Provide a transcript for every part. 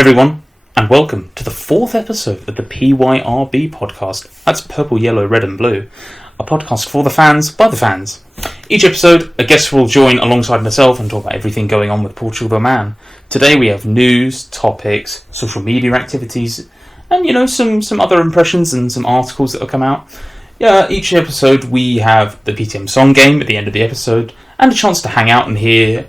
everyone, and welcome to the fourth episode of the PYRB podcast. That's Purple, Yellow, Red and Blue, a podcast for the fans, by the fans. Each episode, a guest will join alongside myself and talk about everything going on with Portugal The Man. Today we have news, topics, social media activities, and some other impressions and some articles that will come out. Each episode we have the PTM Song game at the end of the episode, and a chance to hang out and hear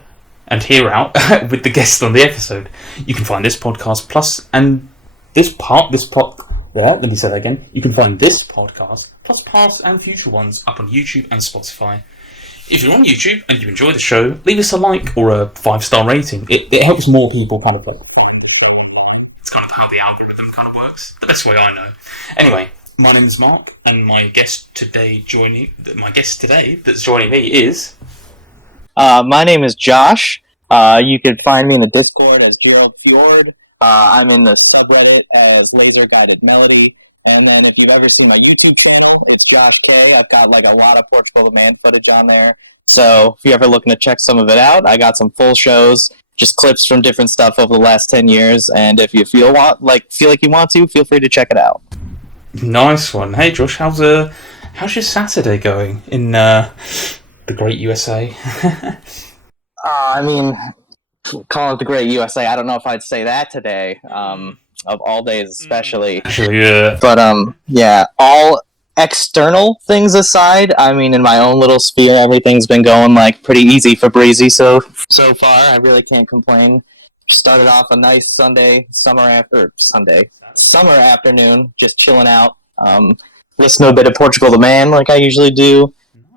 out with the guest on the episode. You can find this podcast plus and You can find this podcast plus past and future ones up on YouTube and Spotify. If you're on YouTube and you enjoy the show, leave us a like or a 5-star rating. It helps more people kind of. It's kind of how the algorithm kind of works. The best way I know. Anyway, my name is Mark, and my guest today that's joining me is. My name is Josh. You can find me in the Discord as Gerald Fjord. I'm in the subreddit as Laser Guided Melody. And then if you've ever seen my YouTube channel, it's Josh K. I've got a lot of Portugal The Man footage on there. So if you're ever looking to check some of it out, I got some full shows, just clips from different stuff over the last 10 years. And if you feel like you want to, feel free to check it out. Nice one. Hey Josh, how's your Saturday going in the great USA? Call it the great USA. I don't know if I'd say that today, of all days especially. Yeah. But, all external things aside, in my own little sphere, everything's been going, pretty easy for breezy so far. I really can't complain. Started off a nice summer afternoon, just chilling out, listening to a bit of Portugal The Man like I usually do.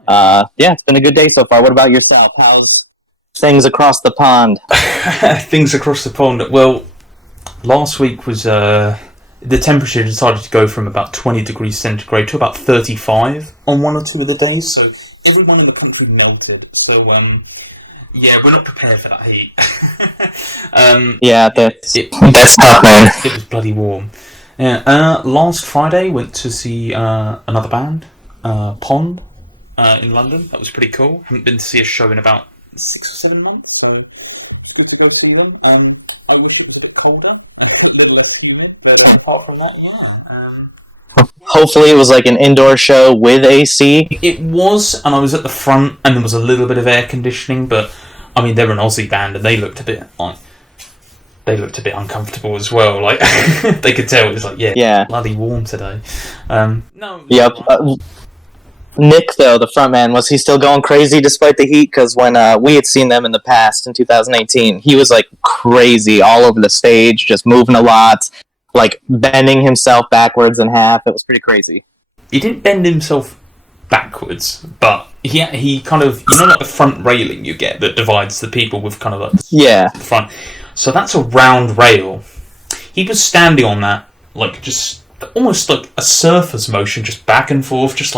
It's been a good day so far. What about yourself? How's things across the pond? Things across the pond. Well, last week was the temperature decided to go from about 20 degrees centigrade to about 35 on one or two of the days. So everyone in the country melted. So we're not prepared for that heat. That's tough, man. It was bloody warm. Yeah. Last Friday went to see another band, Pond, in London. That was pretty cool. Haven't been to see a show in about 6 or 7 months, so it's good to go see them. I wish it was a bit colder, a little less humid, but apart from that, Hopefully it was an indoor show with AC. It was, and I was at the front, and there was a little bit of air conditioning, but they're an Aussie band, and they looked a bit uncomfortable as well. They could tell it was bloody warm today. Nick, though, the frontman, was he still going crazy despite the heat? Because when we had seen them in the past, in 2018, he was, crazy all over the stage, just moving a lot, bending himself backwards in half. It was pretty crazy. He didn't bend himself backwards, but he kind of, the front railing you get that divides the people with kind of the front. So that's a round rail. He was standing on that, just almost like a surfer's motion, just back and forth, just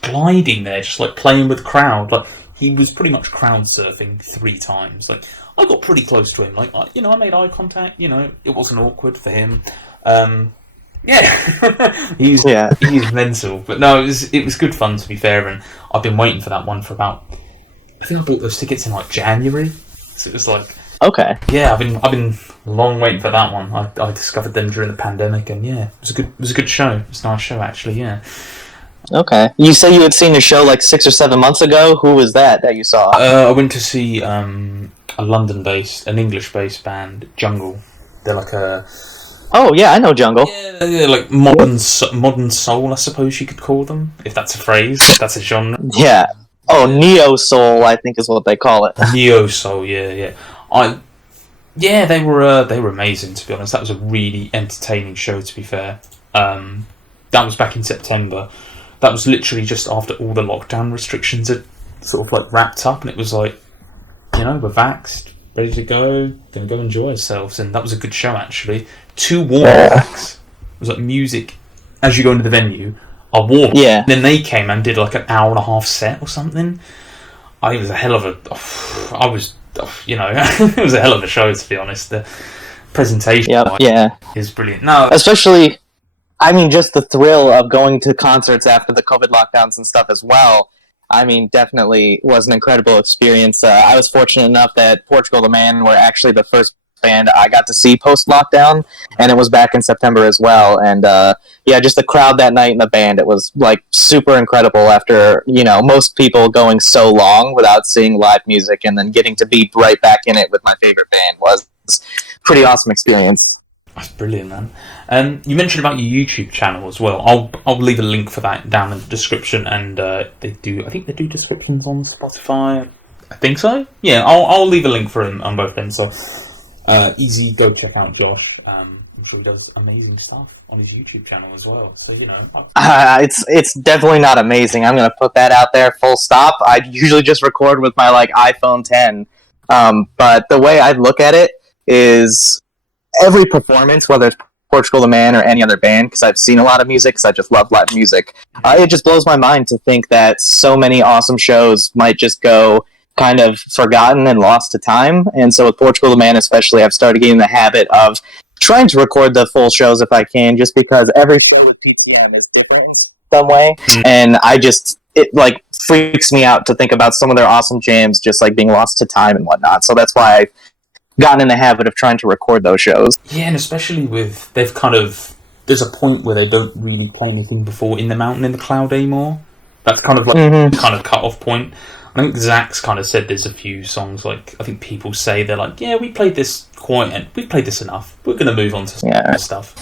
gliding there, just playing with crowd. He was pretty much crowd surfing 3 times. I got pretty close to him. I made eye contact. It wasn't awkward for him. He's mental. But no, it was good fun, to be fair. And I've been waiting for that one for about. I think I bought those tickets in January. So it was okay. Yeah, I've been long waiting for that one. I discovered them during the pandemic, and it was a good show. It was a nice show, actually. Yeah. Okay. You say you had seen a show 6 or 7 months ago. Who was that you saw? I went to see a London-based, an English-based band, Jungle. They're a. Oh yeah, I know Jungle. Yeah, they're modern soul, I suppose you could call them, if that's a phrase, if that's a genre. Yeah. Oh, neo soul, I think is what they call it. Neo soul, yeah. They were amazing, to be honest. That was a really entertaining show, to be fair. That was back in September. That was literally just after all the lockdown restrictions had sort of wrapped up, and it was we're vaxxed, ready to go, gonna go enjoy ourselves, and that was a good show, actually. 2 warm acts. It was music as you go into the venue are warm. Yeah. And then they came and did an hour and a half set or something. I think it was a hell of a. It was a hell of a show, to be honest. The presentation is brilliant. No, especially, just the thrill of going to concerts after the COVID lockdowns and stuff as well. Definitely was an incredible experience. I was fortunate enough that Portugal The Man were actually the first band I got to see post-lockdown, and it was back in September as well. And just the crowd that night in the band, it was like super incredible after, most people going so long without seeing live music, and then getting to be right back in it with my favorite band was a pretty awesome experience. That's brilliant, man. You mentioned about your YouTube channel as well. I'll leave a link for that down in the description, and I think they do descriptions on Spotify. I think so. Yeah, I'll leave a link for him on both ends. So easy, go check out Josh. I'm sure he does amazing stuff on his YouTube channel as well. So it's definitely not amazing. I'm gonna put that out there. Full stop. I usually just record with my iPhone 10, but the way I look at it is, every performance, whether it's Portugal The Man or any other band, because I've seen a lot of music, because I just love live music, it just blows my mind to think that so many awesome shows might just go kind of forgotten and lost to time. And so with Portugal The Man especially, I've started getting the habit of trying to record the full shows if I can, just because every show with PTM is different in some way, and it freaks me out to think about some of their awesome jams just being lost to time and whatnot. So that's why I've gotten in the habit of trying to record those shows. Yeah, and especially with, there's a point where they don't really play anything before In the Mountain in the Cloud anymore. That's kind of kind of cut off point. I think Zach's kind of said there's a few songs, I think people say they're yeah, we played this we played this enough, we're going to move on to some stuff.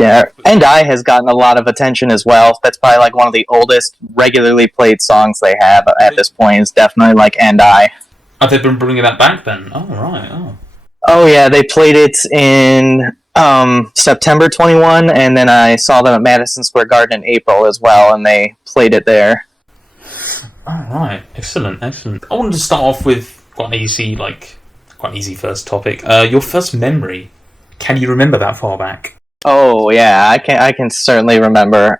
Yeah, And I has gotten a lot of attention as well. That's probably one of the oldest regularly played songs they have at this point, is definitely And I. Have they been bringing that back then? Oh, right, Oh yeah, they played it in September 21, and then I saw them at Madison Square Garden in April as well, and they played it there. All right, excellent. I wanted to start off with quite an easy first topic. Your first memory. Can you remember that far back? Oh yeah, I can certainly remember.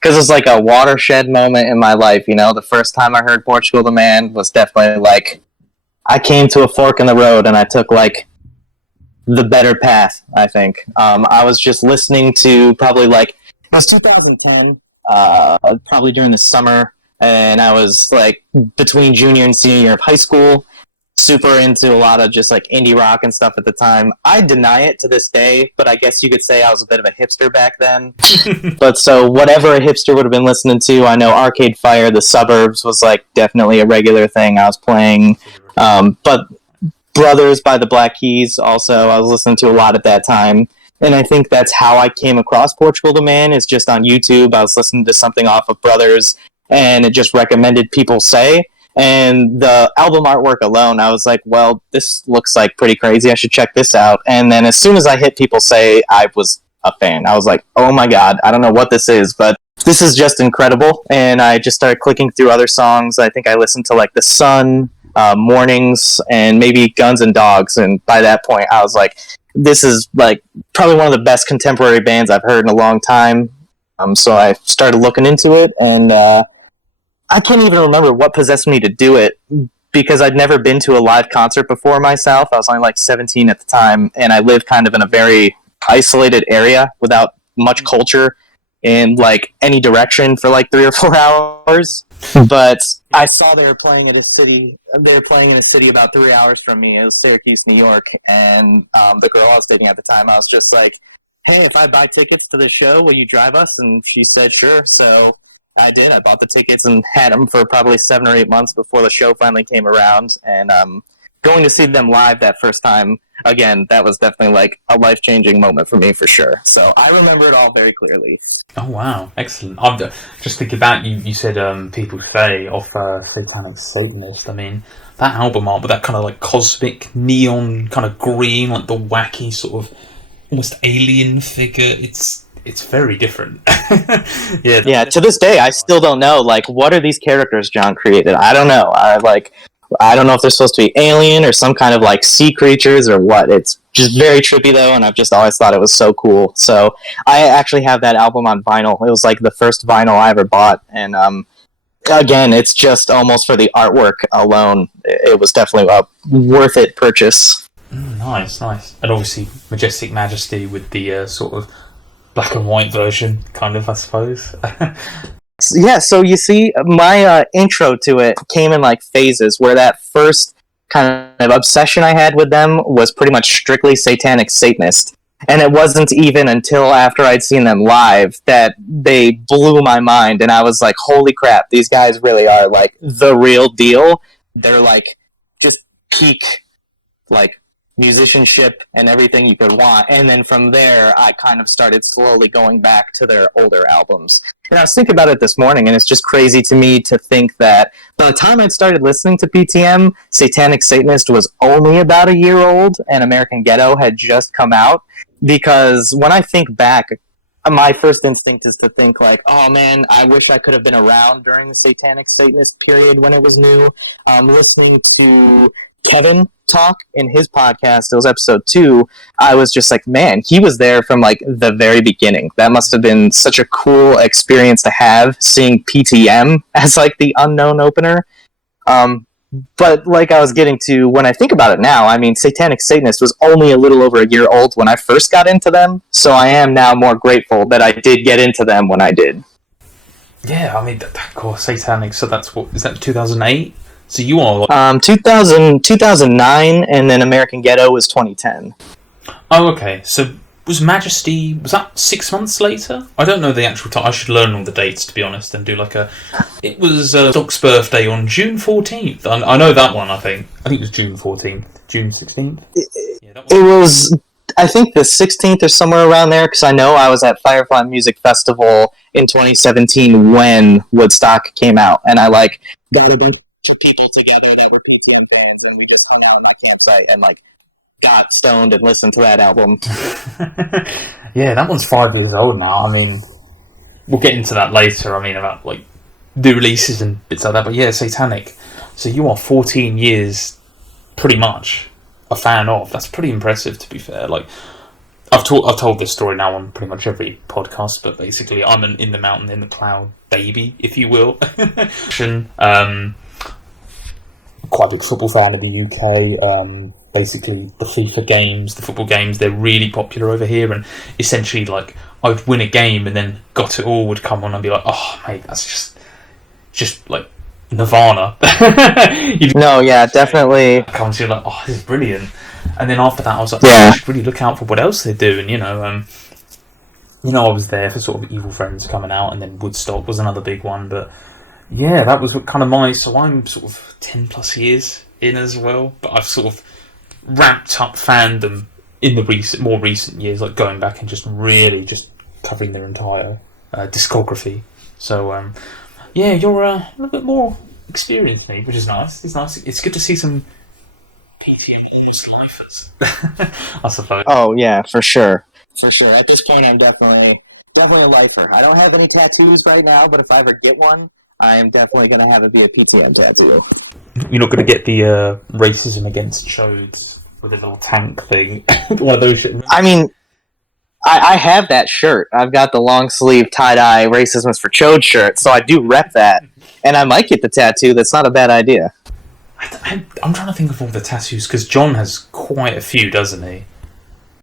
Because it's a watershed moment in my life. The first time I heard Portugal The Man was definitely I came to a fork in the road, and I took the better path, I think. I was just listening to probably it was 2010, probably during the summer, and I was between junior and senior year of high school, super into a lot of just indie rock and stuff at the time. I deny it to this day, but I guess you could say I was a bit of a hipster back then. But so whatever a hipster would have been listening to, I know Arcade Fire, The Suburbs was definitely a regular thing I was playing. But Brothers by the Black Keys also, I was listening to a lot at that time. And I think that's how I came across Portugal The Man, is just on YouTube. I was listening to something off of Brothers, and it just recommended People Say. And the album artwork alone, I was well, this looks pretty crazy. I should check this out. And then as soon as I hit People Say, I was a fan. I was oh my god, I don't know what this is, but this is just incredible. And I just started clicking through other songs. I think I listened to The Sun, Mornings, and maybe Guns and Dogs, and by that point I was this is probably one of the best contemporary bands I've heard in a long time. So I started looking into it, and I can't even remember what possessed me to do it, because I'd never been to a live concert before myself. I was only 17 at the time, and I lived kind of in a very isolated area without much culture in any direction for 3 or 4 hours. But I saw they were playing in a city about 3 hours from me. It was Syracuse, New York, and the girl I was dating at the time, I was just hey, if I buy tickets to the show, will you drive us? And she said sure. So I did. I bought the tickets and had them for probably 7 or 8 months before the show finally came around. And going to see them live that first time, again, that was definitely a life-changing moment for me, for sure. So I remember it all very clearly. Oh, wow. Excellent. I'm just thinking about, you said People Say off Satanic Satanist. I mean, that album art with that kind of cosmic neon kind of green, the wacky sort of almost alien figure, it's very different. Yeah, to this day, I still don't know, what are these characters John created? I don't know. I don't know if they're supposed to be alien or some kind of sea creatures or what. It's just very trippy though, and I've just always thought it was so cool. So I actually have that album on vinyl. It was the first vinyl I ever bought, and again, it's just almost for the artwork alone. It was definitely a worth it purchase. Nice. And obviously Majestic Majesty with the sort of black and white version, kind of, I suppose. Yeah, so you see, my intro to it came in phases, where that first kind of obsession I had with them was pretty much strictly Satanic Satanist. And it wasn't even until after I'd seen them live that they blew my mind, and I was like, holy crap, these guys really are, like, the real deal. They're, like, just peak, like, musicianship and everything you could want. And then from there, I kind of started slowly going back to their older albums. And I was thinking about it this morning, and it's just crazy to me to think that by the time I'd started listening to PTM, Satanic Satanist was only about a year old, and American Ghetto had just come out. Because when I think back, my first instinct is to think like, oh man, I wish I could have been around during the Satanic Satanist period when it was new. Listening to Kevin talk in his podcast, it was episode 2, I was just like, man, he was there from like the very beginning. That must have been such a cool experience to have, seeing PTM as like the unknown opener. But like I was getting to, when I think about it now, I mean, Satanic Satanist was only a little over a year old when I first got into them, so I am now more grateful that I did get into them when I did. Yeah, I mean, of course, Satanic, so that's what, is that 2008? So you are like... 2009, and then American Ghetto was 2010. Oh, okay, so was Majesty, was that 6 months later? I don't know the actual time. I should learn all the dates, to be honest, and do like a... It was Doc's birthday on June 14th. I know that one, I think. I think it was June 14th. June 16th? It was, I think, the 16th or somewhere around there, because I know I was at Firefly Music Festival in 2017 when Woodstock came out, and I, like, got a bunch of people together that were PTM fans, and we just hung out on my campsite and, like, got stoned and listened to that album. Yeah, that one's 5 years old now. I mean, we'll get into that later. I mean, about like the releases and bits like that. But yeah, Satanic. So you are 14 years, pretty much, a fan of. That's pretty impressive, to be fair. Like, I've told this story now on pretty much every podcast. But basically, I'm an in the mountain, in the cloud baby, if you will. Quite a big football fan of the UK. Basically, the FIFA games, the football games, they're really popular over here, and essentially, like, I'd win a game and then Got It All would come on and be like, oh, mate, that's just like Nirvana. No, yeah, definitely. Comes to you like, oh, this is brilliant. And then after that, I was like, oh, I should really look out for what else they're doing, I was there for sort of Evil Friends coming out, and then Woodstock was another big one, but yeah, that was kind of so I'm sort of 10 plus years in as well, but I've sort of ramped up fandom in the more recent years, like going back and just really just covering their entire discography. So yeah, you're a little bit more experienced than me, which is nice. It's nice. It's good to see some PTM lifers, I suppose. Oh yeah, for sure. At this point, I'm definitely a lifer. I don't have any tattoos right now, but if I ever get one, I am definitely going to have it be a PTM tattoo. You're not going to get the racism against shows with a little tank thing? One of those shit. I mean, I have that shirt. I've got the long sleeve tie-dye Racism is for Chode shirt, so I do rep that. And I might get the tattoo. That's not a bad idea. I'm trying to think of all the tattoos, because John has quite a few, doesn't he?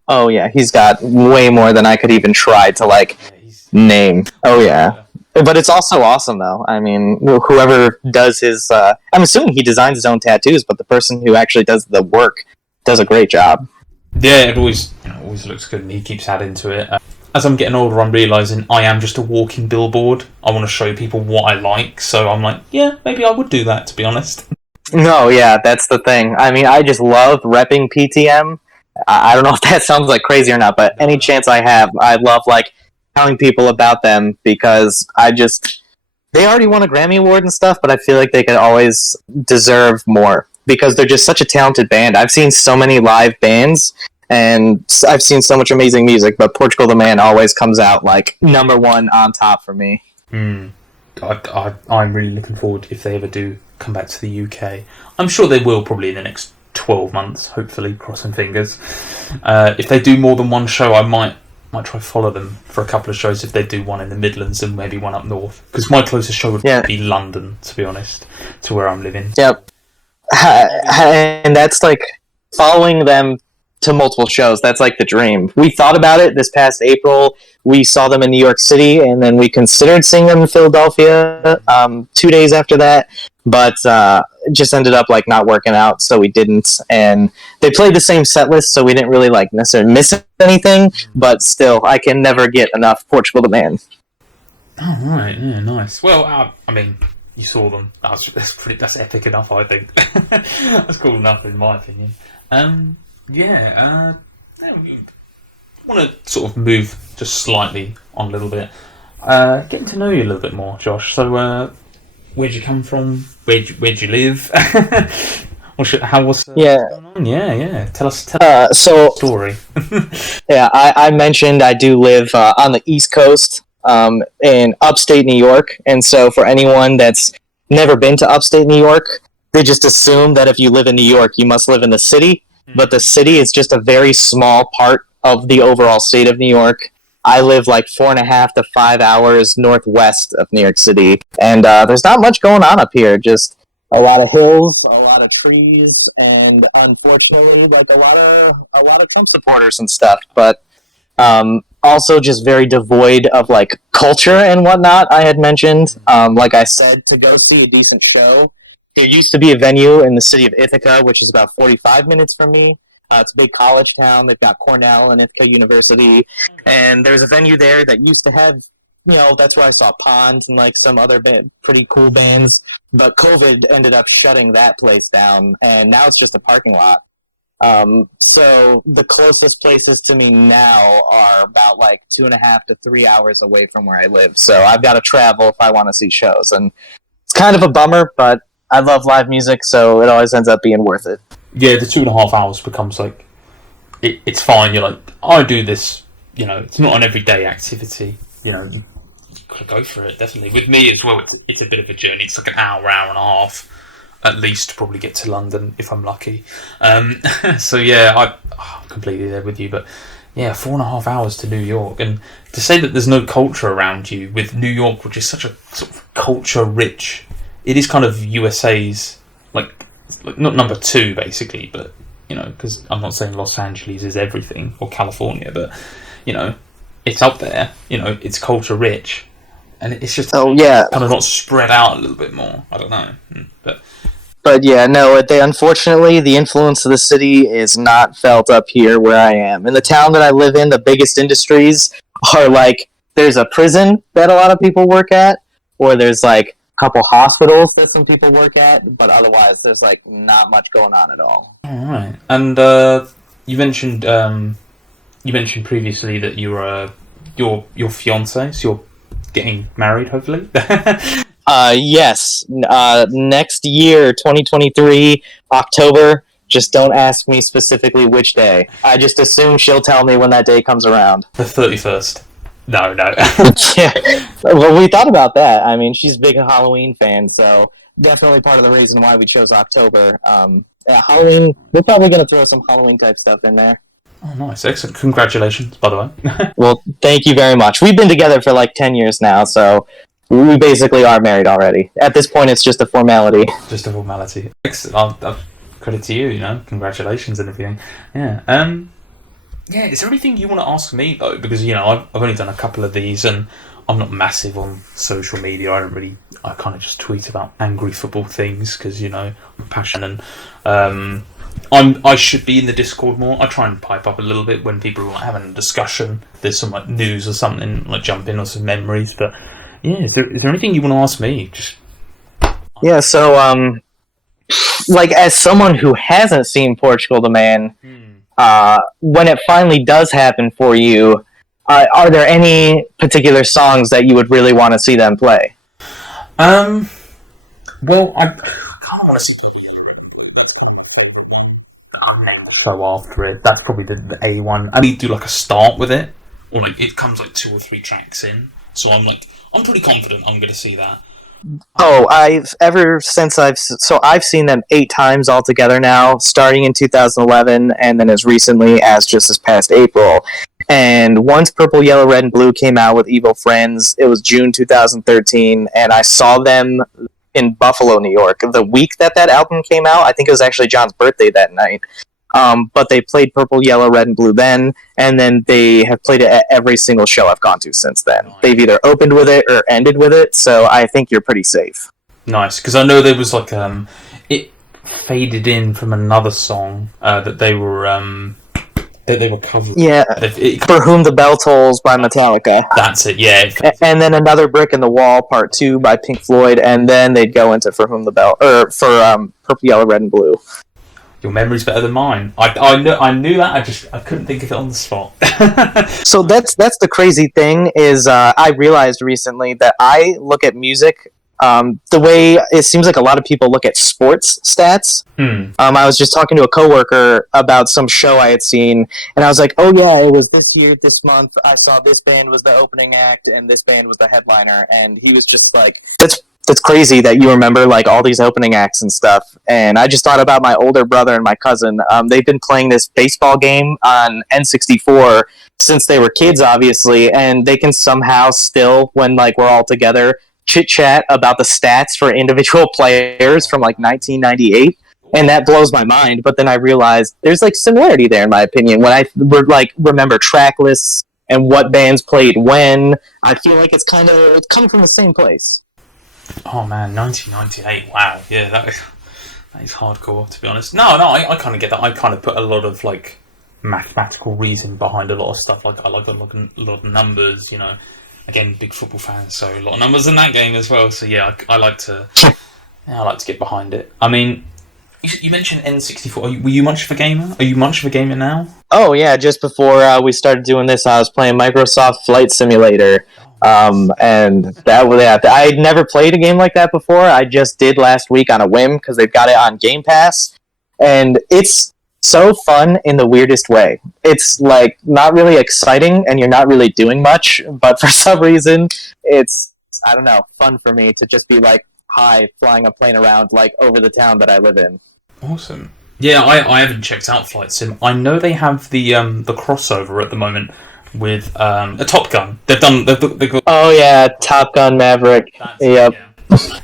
Oh, yeah. He's got way more than I could even try to, name. Oh, yeah. But it's also awesome, though. I mean, whoever does his... I'm assuming he designs his own tattoos, but the person who actually does the work does a great job. Yeah, it always looks good, and he keeps adding to it. As I'm getting older, I'm realising I am just a walking billboard. I want to show people what I like, so I'm like, yeah, maybe I would do that, to be honest. No, yeah, that's the thing. I mean, I just love repping PTM. I don't know if that sounds like crazy or not, but any chance I have, I love, telling people about them, because they already won a Grammy Award and stuff, but I feel like they could always deserve more, because they're just such a talented band. I've seen so many live bands, and I've seen so much amazing music, but Portugal The Man always comes out, number one on top for me. I'm really looking forward if they ever do come back to the UK. I'm sure they will, probably in the next 12 months, hopefully, crossing fingers. If they do more than one show, I might try to follow them for a couple of shows if they do one in the Midlands and maybe one up north. Because my closest show would be London, to be honest, to where I'm living. Yep. And that's following them to multiple shows. That's like the dream. We thought about it this past April. We saw them in New York City, and then we considered seeing them in Philadelphia 2 days after that, but it just ended up like not working out, so we didn't. And they played the same set list, so we didn't really like necessarily miss anything. But still, I can never get enough Portugal The Man. Oh, right, yeah, nice. Well, I mean, you saw them. That's epic enough, I think. That's cool enough, in my opinion. I want to sort of move just slightly on a little bit. Getting to know you a little bit more, Josh. So, where'd you come from? Where'd you live? What's going on? Yeah. Tell us the story. Yeah, I mentioned I do live on the East Coast, in upstate New York, and so for anyone that's never been to upstate New York, they just assume that if you live in New York, you must live in the city. But the city is just a very small part of the overall state of New York. I live like 4.5 to 5 hours northwest of New York City, and there's not much going on up here. Just a lot of hills, a lot of trees, and unfortunately, like a lot of Trump supporters and stuff. But also just very devoid of like culture and whatnot. I had mentioned, like I said, to go see a decent show. There used to be a venue in the city of Ithaca, which is about 45 minutes from me. It's a big college town. They've got Cornell and Ithaca University. And there's a venue there that used to have, that's where I saw Pond and like some other pretty cool bands. But COVID ended up shutting that place down, and now it's just a parking lot. So the closest places to me now are about like 2.5 to 3 hours away from where I live. So I've got to travel if I want to see shows. And it's kind of a bummer, but I love live music, so it always ends up being worth it. Yeah, the 2.5 hours becomes like it's fine. You're like, I do this. It's not an everyday activity. You gotta go for it. Definitely. With me as well, it's a bit of a journey. It's like an hour and a half at least to probably get to London if I'm lucky. So yeah, I'm completely there with you. But yeah, 4.5 hours to New York, and to say that there's no culture around you with New York, which is such a sort of culture rich. It is kind of USA's like not number 2 basically, but because I'm not saying Los Angeles is everything or California, but it's up there. It's culture rich, and it's just kind of not spread out a little bit more. I don't know, but yeah, no. Unfortunately, the influence of the city is not felt up here where I am. In the town that I live in, the biggest industries are like there's a prison that a lot of people work at, or there's like couple hospitals that some people work at, but otherwise there's like not much going on at all. All right. And you mentioned previously that you're your fiance, so you're getting married, hopefully. Yes. Next year, 2023, October. Just don't ask me specifically which day. I just assume she'll tell me when that day comes around. The 31st. No. Yeah. Well, we thought about that. I mean, she's a big Halloween fan, so definitely part of the reason why we chose October. Halloween, we're probably going to throw some Halloween type stuff in there. Oh, nice. Excellent. Congratulations, by the way. Well, thank you very much. We've been together for like 10 years now, so we basically are married already. At this point, it's just a formality. Just a formality. Excellent. I'll credit to you, Congratulations and everything. Yeah. Yeah, is there anything you want to ask me, though? Because, I've only done a couple of these, and I'm not massive on social media. I kind of just tweet about angry football things, because, I'm passionate, and I should be in the Discord more. I try and pipe up a little bit when people are having a discussion. There's some, news or something, jump in or some memories, but, yeah, is there anything you want to ask me? Yeah, so, as someone who hasn't seen Portugal The Man... when it finally does happen for you, are there any particular songs that you would really want to see them play? Well, I kind of want to see so after it. That's probably the A one. I need to do like a start with it, or it comes 2 or 3 tracks in. So I'm pretty confident I'm going to see that. Oh, I've seen them 8 times altogether now, starting in 2011, and then as recently as just this past April. And once Purple, Yellow, Red, and Blue came out with Evil Friends, it was June 2013, and I saw them in Buffalo, New York. The week that album came out, I think it was actually John's birthday that night. but they played Purple, Yellow, Red, and Blue then, and then they have played it at every single show I've gone to since then. They've either opened with it or ended with it, so I think you're pretty safe. Nice, because I know there was like it faded in from another song that they were covering. Yeah, For Whom the Bell Tolls by Metallica. That's it, yeah. And then Another Brick in the Wall, Part 2 by Pink Floyd, and then they'd go into For Whom the Bell, or for Purple, Yellow, Red, and Blue. Your memory's better than mine. I knew that. I couldn't think of it on the spot. So that's the crazy thing is I realized recently that I look at music the way it seems like a lot of people look at sports stats. I was just talking to a coworker about some show I had seen, and I was like, "Oh yeah, it was this year, this month. I saw this band was the opening act, and this band was the headliner." And he was just like, "That's crazy that you remember like all these opening acts and stuff." And I just thought about my older brother and my cousin. They've been playing this baseball game on N64 since they were kids, obviously, and they can somehow still, when like we're all together, chit-chat about the stats for individual players from like 1998, and that blows my mind. But then I realized there's like similarity there in my opinion. When I remember track lists and what bands played when, I feel like it's coming from the same place. Oh man, 1998, wow, yeah, that is hardcore, to be honest. No, I kind of get that. I kind of put a lot of like mathematical reason behind a lot of stuff. Like I like a lot of numbers, you know. Again, big football fan, so a lot of numbers in that game as well. So yeah, I like to get behind it. I mean, you mentioned N64. Were you much of a gamer? Are you much of a gamer now? Oh yeah, just before we started doing this, I was playing Microsoft Flight Simulator, and I'd never played a game like that before. I just did last week on a whim because they've got it on Game Pass, and it's so fun in the weirdest way. It's like not really exciting and you're not really doing much, but for some reason it's, I don't know, fun for me to just be like high flying a plane around like over the town that I live in. Awesome. Yeah, I haven't checked out Flight Sim. I know they have the crossover at the moment with a Top Gun. They've got. Oh yeah, Top Gun Maverick. Yep.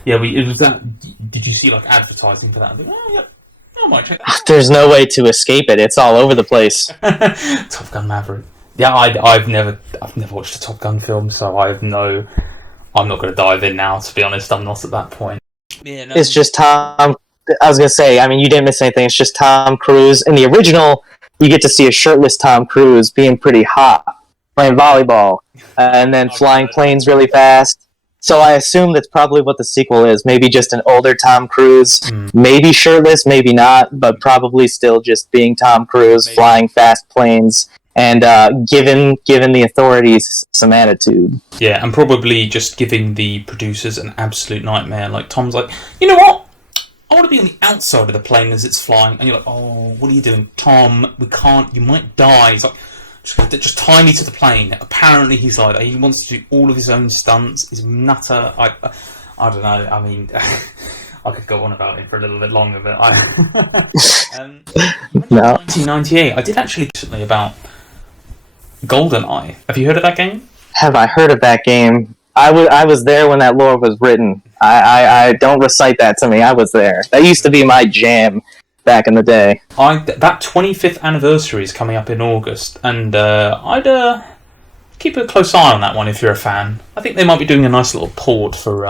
Yeah, it was that. Did you see like advertising for that? Yep. I might check that out. There's no way to escape it. It's all over the place. Top Gun Maverick. Yeah, I've never watched a Top Gun film, so I'm not going to dive in now. To be honest, I'm not at that point. Yeah, no. It's just Tom. I was gonna say. I mean, you didn't miss anything. It's just Tom Cruise. In the original, you get to see a shirtless Tom Cruise being pretty hot, playing volleyball, and then flying planes really fast. So I assume that's probably what the sequel is. Maybe just an older Tom Cruise, maybe shirtless, maybe not, but probably still just being Tom Cruise, flying fast planes, and giving the authorities some attitude. Yeah, and probably just giving the producers an absolute nightmare. Like Tom's like, you know what? I want to be on the outside of the plane as it's flying, and you're like, oh, what are you doing, Tom? We can't. You might die. He's like, just tie me to the plane. Apparently he's like, he wants to do all of his own stunts. He's a nutter. I don't know. I mean, I could go on about it for a little bit longer, but No. 1998. I did actually recently about Goldeneye. Have you heard of that game? Have I heard of that game? I was there when that lore was written. I don't recite that to me. I was there. That used to be my jam back in the day. That 25th anniversary is coming up in August, and I'd keep a close eye on that one if you're a fan. I think they might be doing a nice little port for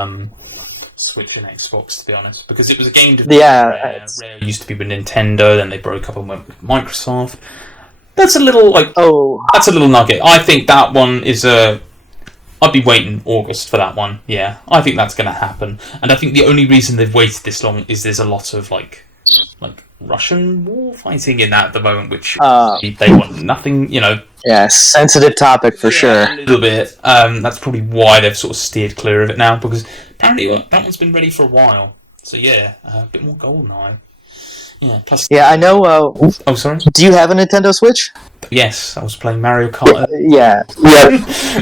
Switch and Xbox, to be honest, because it was a game Rare used to be with Nintendo, then they broke up and went with Microsoft. That's a little that's a little nugget. I think that one is I'd be waiting August for that one. Yeah, I think that's going to happen, and I think the only reason they've waited this long is there's a lot of like Russian war fighting in that at the moment, which they want nothing, you know. Yeah, sensitive topic for sure. A little bit. That's probably why they've sort of steered clear of it now, because apparently that one's been ready for a while. So yeah, a bit more Goldeneye. Yeah. Plus. Yeah, I know. Oh, sorry. Do you have a Nintendo Switch? Yes, I was playing Mario Kart. Yeah.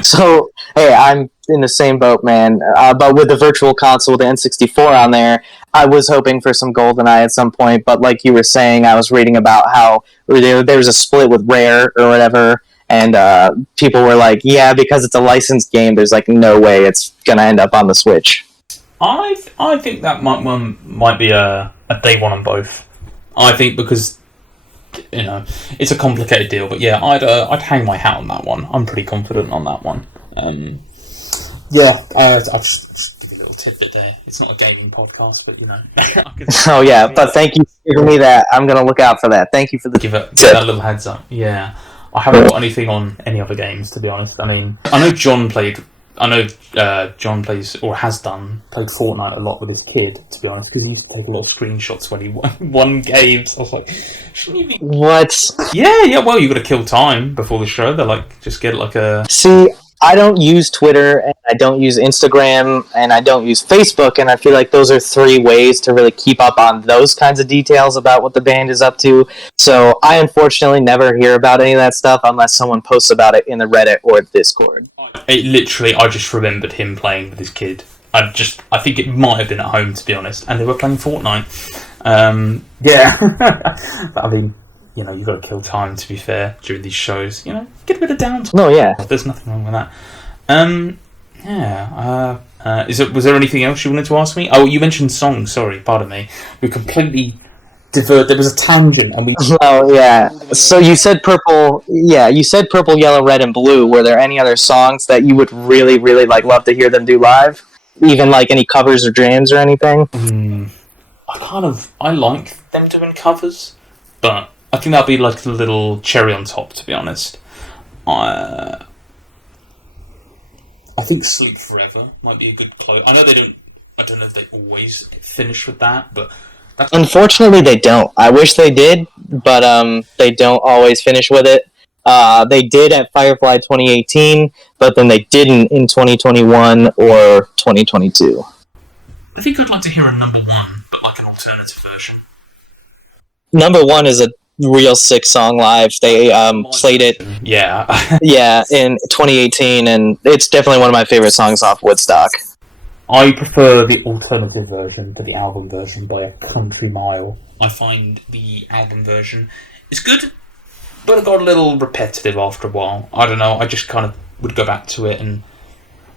So hey, I'm in the same boat, man. But with the Virtual Console, the N64 on there, I was hoping for some GoldenEye at some point. But like you were saying, I was reading about how there was a split with Rare or whatever, and people were like, "Yeah, because it's a licensed game, there's like no way it's gonna end up on the Switch." I think that might be a day one on both. I think because it's a complicated deal. But yeah, I'd hang my hat on that one. I'm pretty confident on that one. I'll just give you a little tidbit there. It's not a gaming podcast, but Oh yeah, but thank you for giving me that. I'm gonna look out for that. Thank you for the give that little heads up. Yeah, I haven't got anything on any other games, to be honest. I mean, I know John plays or has played Fortnite a lot with his kid, to be honest, because he used to take a lot of screenshots when he won games. I was like, shouldn't you be... What? Yeah, well, you got to kill time before the show. They're like, just get like a... See, I don't use Twitter, and I don't use Instagram, and I don't use Facebook, and I feel like those are 3 ways to really keep up on those kinds of details about what the band is up to. So I unfortunately never hear about any of that stuff unless someone posts about it in the Reddit or Discord. I just remembered him playing with his kid. I think it might have been at home, to be honest, and they were playing Fortnite. But I mean, you've got to kill time, to be fair, during these shows. Get a bit of downtime. No, yeah. There's nothing wrong with that. Was there anything else you wanted to ask me? Oh, you mentioned songs. Sorry, pardon me. We completely diverted. There was a tangent, and we... Oh, yeah. So you said purple... Yeah, you said purple, yellow, red, and blue. Were there any other songs that you would really, really love to hear them do live? Even, any covers or jams or anything? I like them doing covers, but I think that'll be like the little cherry on top, to be honest. I think Sleep Forever might be a good close. I know they don't... I don't know if they always finish with that, but... Unfortunately, they don't. I wish they did, but they don't always finish with it. They did at Firefly 2018, but then they didn't in 2021 or 2022. I think I'd like to hear a number 1, but like an alternative version. Number 1 is a real sick song live. They played it in 2018, and it's definitely one of my favorite songs off Woodstock. I prefer the alternative version to the album version by a country mile. I find the album version is good, but it got a little repetitive after a while. I don't know, I just kind of would go back to it, and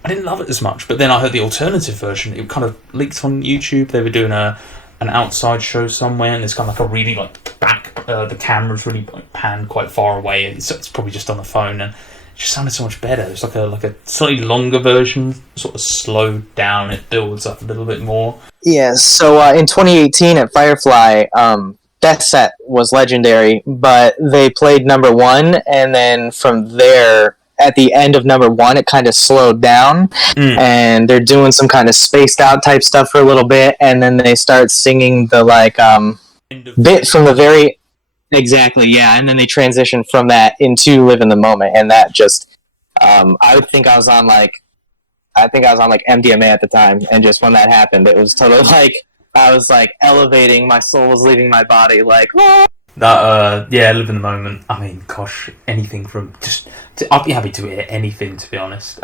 I didn't love it as much. But then I heard the alternative version. It kind of leaked on YouTube. They were doing an outside show somewhere, and it's kind of like a really the camera's really panned quite far away. It's probably just on the phone, and it just sounded so much better. It's like a slightly longer version, sort of slowed down. It builds up a little bit more. Yeah. So in 2018 at Firefly, that set was legendary, but they played number 1, and then from there, at the end of number 1, it kind of slowed down, and they're doing some kind of spaced out type stuff for a little bit, and then they start singing the bit from the very... Exactly, yeah, and then they transition from that into Live in the Moment, and that just, I think I was on MDMA at the time, and just when that happened, it was totally I was elevating, my soul was leaving my body, oh! Live in the Moment. I mean, gosh, anything from I'd be happy to hear anything, to be honest.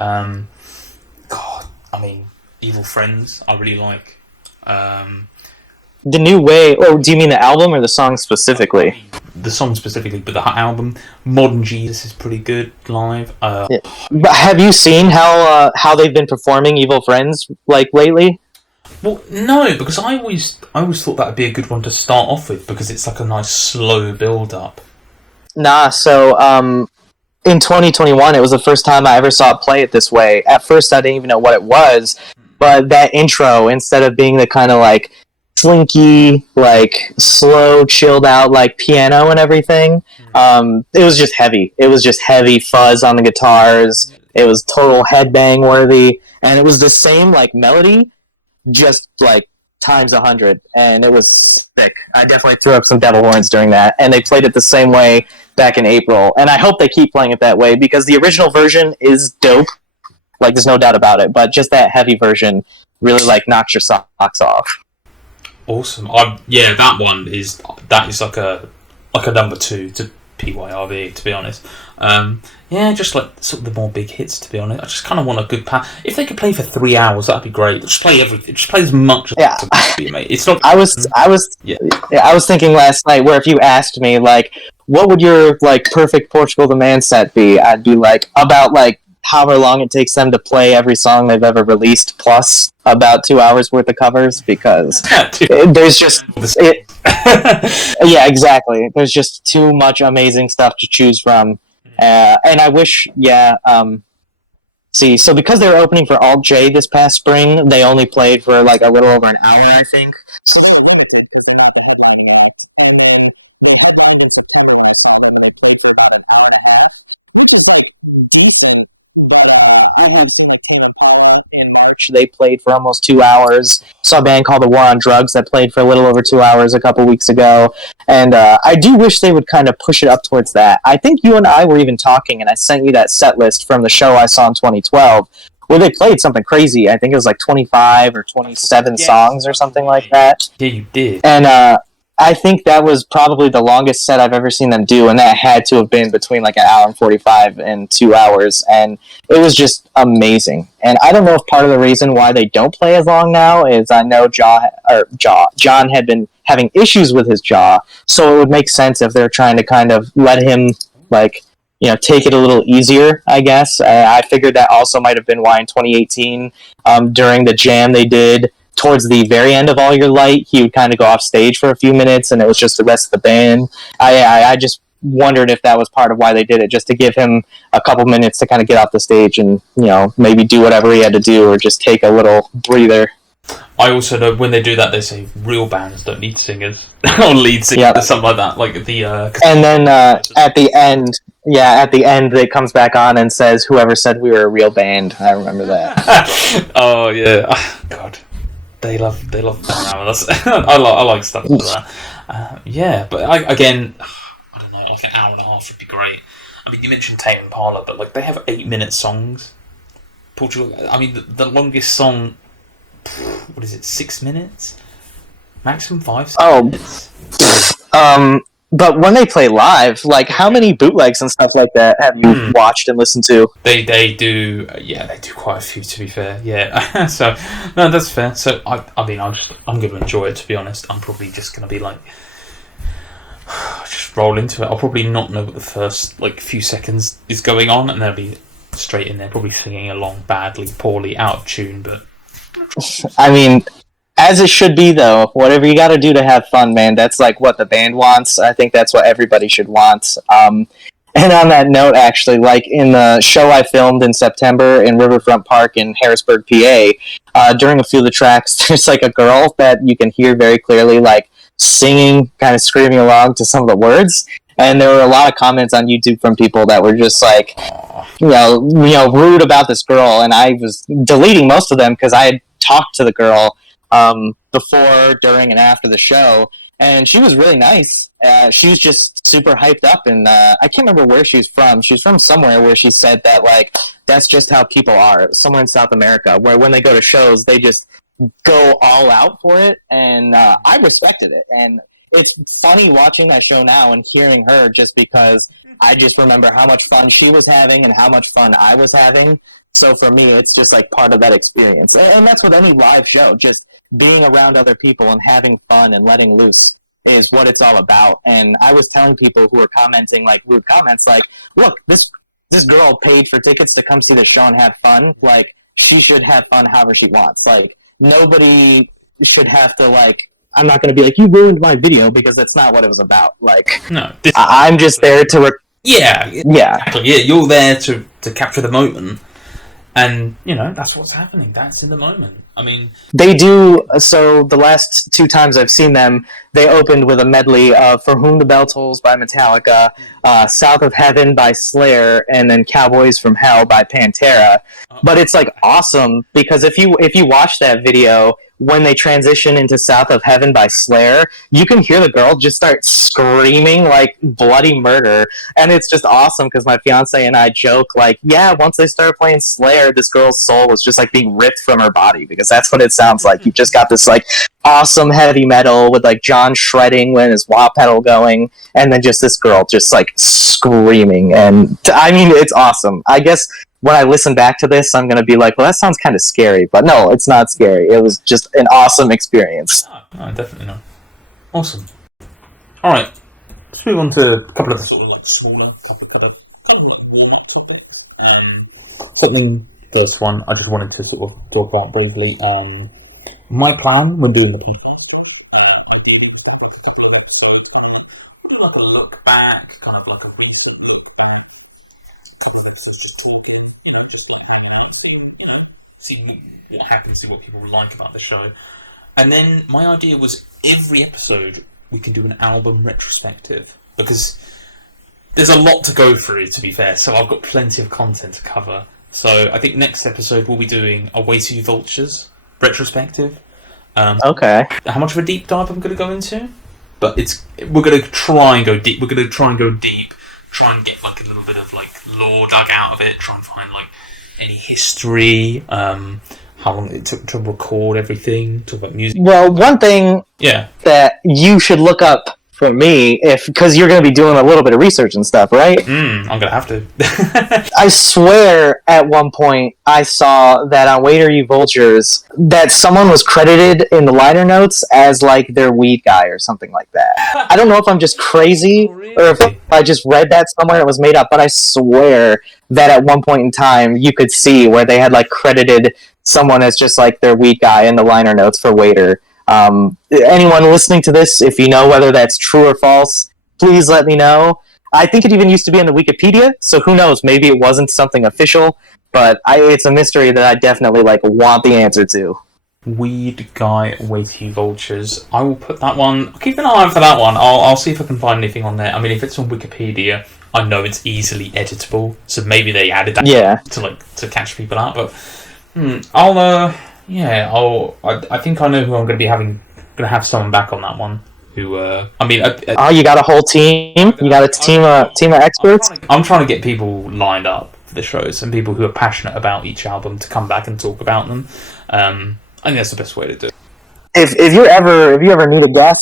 Evil Friends, I really like. The New Way, or do you mean the album or the song specifically? The song specifically, but the album, Modern Jesus, is pretty good live. Yeah. But have you seen how they've been performing Evil Friends lately? Well, no, because I always thought that would be a good one to start off with, because it's like a nice slow build up. Nah, so in 2021, it was the first time I ever saw it play it this way. At first, I didn't even know what it was, but that intro, instead of being the kind of slinky, slow, chilled out, piano and everything, it was just heavy. It was just heavy fuzz on the guitars. It was total headbang worthy, and it was the same melody, just times 100, and it was sick. I definitely threw up some devil horns during that, and they played it the same way back in April, and I hope they keep playing it that way, because the original version is dope, there's no doubt about it, but just that heavy version really knocks your socks off. Awesome. That one is like a number 2 to PYRV, to be honest. Just sort of the more big hits, to be honest. I just kind of want a good if they could play for 3 hours, that'd be great. Just play everything. Just play as much as possible, mate. It's not. I was thinking last night, where if you asked me what would your perfect Portugal the Man set be, I'd be about however long it takes them to play every song they've ever released, plus about 2 hours worth of covers, because there's just yeah, exactly. There's just too much amazing stuff to choose from, and I wish, see, so because they were opening for Alt J this past spring, they only played for like a little over an hour, I think. So they headlined in September, we saw them, they played for about an hour and a half. In March, they played for almost 2 hours. Saw a band called The War on Drugs that played for a little over 2 hours a couple weeks ago. And I do wish they would kind of push it up towards that. I think you and I were even talking, and I sent you that set list from the show I saw in 2012, where they played something crazy. I think it was like 25 or 27 songs or something like that. Yeah, you did. And I think that was probably the longest set I've ever seen them do, and that had to have been between like an hour and 45 and 2 hours, and it was just amazing. And I don't know if part of the reason why they don't play as long now is I know John had been having issues with his jaw, so it would make sense if they're trying to kind of let him, like, you know, take it a little easier, I guess. I figured that also might have been why in 2018, during the jam they did, towards the very end of All Your Light, he would kind of go off stage for a few minutes, and it was just the rest of the band. I just wondered if that was part of why they did it, just to give him a couple minutes to kind of get off the stage and, you know, maybe do whatever he had to do, or just take a little breather. I also know when they do that, they say real bands don't need singers or lead singers or something like that. Like the and then at the end, it comes back on and says, "Whoever said we were a real band." I remember that. Oh yeah, God. They love bananas. I like stuff like that. Yeah, but I don't know, like an hour and a half would be great. I mean, you mentioned Tame Impala, but like they have 8-minute songs. Portugal. I mean, the longest song, what is it? 6 minutes, maximum 5 minutes. But when they play live, like, how many bootlegs and stuff like that have you watched and listened to? They do, they do quite a few, to be fair. Yeah, so no, that's fair. So I mean, I'm going to enjoy it. To be honest, I'm probably just going to be like, just roll into it. I'll probably not know what the first like few seconds is going on, and then I'll be straight in there, probably singing along badly, poorly, out of tune. But I mean, as it should be, though. Whatever you got to do to have fun, man. That's like what the band wants. I think that's what everybody should want. And on that note, actually, like in the show I filmed in September in Riverfront Park in Harrisburg, PA, during a few of the tracks, there's like a girl that you can hear very clearly, like singing, kind of screaming along to some of the words. And there were a lot of comments on YouTube from people that were just like, you know, rude about this girl. And I was deleting most of them because I had talked to the girl before, during, and after the show, and she was really nice. She was just super hyped up, and I can't remember where she's from. She's from somewhere where she said that, like, that's just how people are, somewhere in South America, where when they go to shows, they just go all out for it, and I respected it. And it's funny watching that show now and hearing her, just because I just remember how much fun she was having and how much fun I was having. So for me, it's just like part of that experience. And that's with any live show, just being around other people and having fun and letting loose is what it's all about. And I was telling people who were commenting like rude comments, like, look, this girl paid for tickets to come see the show and have fun. Like, she should have fun however she wants. Like, nobody should have to, like, I'm not going to be like, you ruined my video, because that's not what it was about. Like, no, I'm just there to yeah, you're there to capture the moment. And, you know, that's what's happening. That's in the moment. I mean, they do. So the last 2 times I've seen them, they opened with a medley of For Whom the Bell Tolls by Metallica, South of Heaven by Slayer, and then Cowboys from Hell by Pantera. But it's like awesome, because if you watch that video, when they transition into South of Heaven by Slayer, you can hear the girl just start screaming like bloody murder. And it's just awesome, because my fiance and I joke, like, yeah, once they started playing Slayer, this girl's soul was just like being ripped from her body, because that's what it sounds like. You just got this like awesome heavy metal with like John shredding when his wah pedal going, and then just this girl just like screaming. And I mean, it's awesome. I guess when I listen back to this, I'm going to be like, well, that sounds kind of scary. But no, it's not scary. It was just an awesome experience. No, definitely not. Awesome. All right. Let's move on to a couple of Something, first one, I just wanted to sort of talk about briefly. My plan when doing the look back, kind of like a weekly look back, just getting out, seeing what happens, see what people like about the show. And then my idea was every episode we can do an album retrospective, because there's a lot to go through, to be fair, so I've got plenty of content to cover. So I think next episode we'll be doing a Way to You Vultures retrospective. Okay. How much of a deep dive I'm going to go into? But we're going to try and go deep. We're going to try and go deep. Try and get like a little bit of like lore dug out of it. Try and find like any history. How long it took to record everything. Talk about music. Well, one thing that you should look up for me, because you're going to be doing a little bit of research and stuff, right? I'm going to have to. I swear at one point I saw that on Waiter You Vultures that someone was credited in the liner notes as like their weed guy or something like that. I don't know if I'm just crazy or if I just read that somewhere and it was made up, but I swear that at one point in time you could see where they had like credited someone as just like their weed guy in the liner notes for Waiter. Anyone listening to this, if you know whether that's true or false, please let me know. I think it even used to be in the Wikipedia, so who knows? Maybe it wasn't something official, but it's a mystery that I definitely like want the answer to. Weed Guy Weighty Vultures. I will put that one. I'll keep an eye out for that one. I'll see if I can find anything on there. I mean, if it's on Wikipedia, I know it's easily editable, so maybe they added that to catch people out. But I think I know who I'm going to be having. Going to have someone back on that one. Who you got a whole team. You got a team of experts. I'm trying to get people lined up for the shows and people who are passionate about each album to come back and talk about them. I think that's the best way to do it. If you ever need a guest,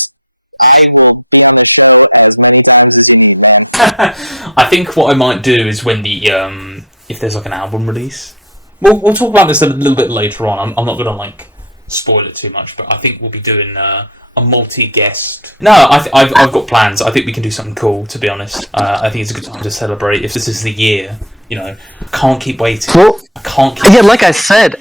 I think what I might do is when the if there's like an album release, we'll talk about this a little bit later on. I'm not gonna like spoil it too much, but I think we'll be doing a multi-guest. No, I've got plans. I think we can do something cool. To be honest, I think it's a good time to celebrate. If this is the year, can't keep waiting. Well, I can't keep. Yeah, like I said.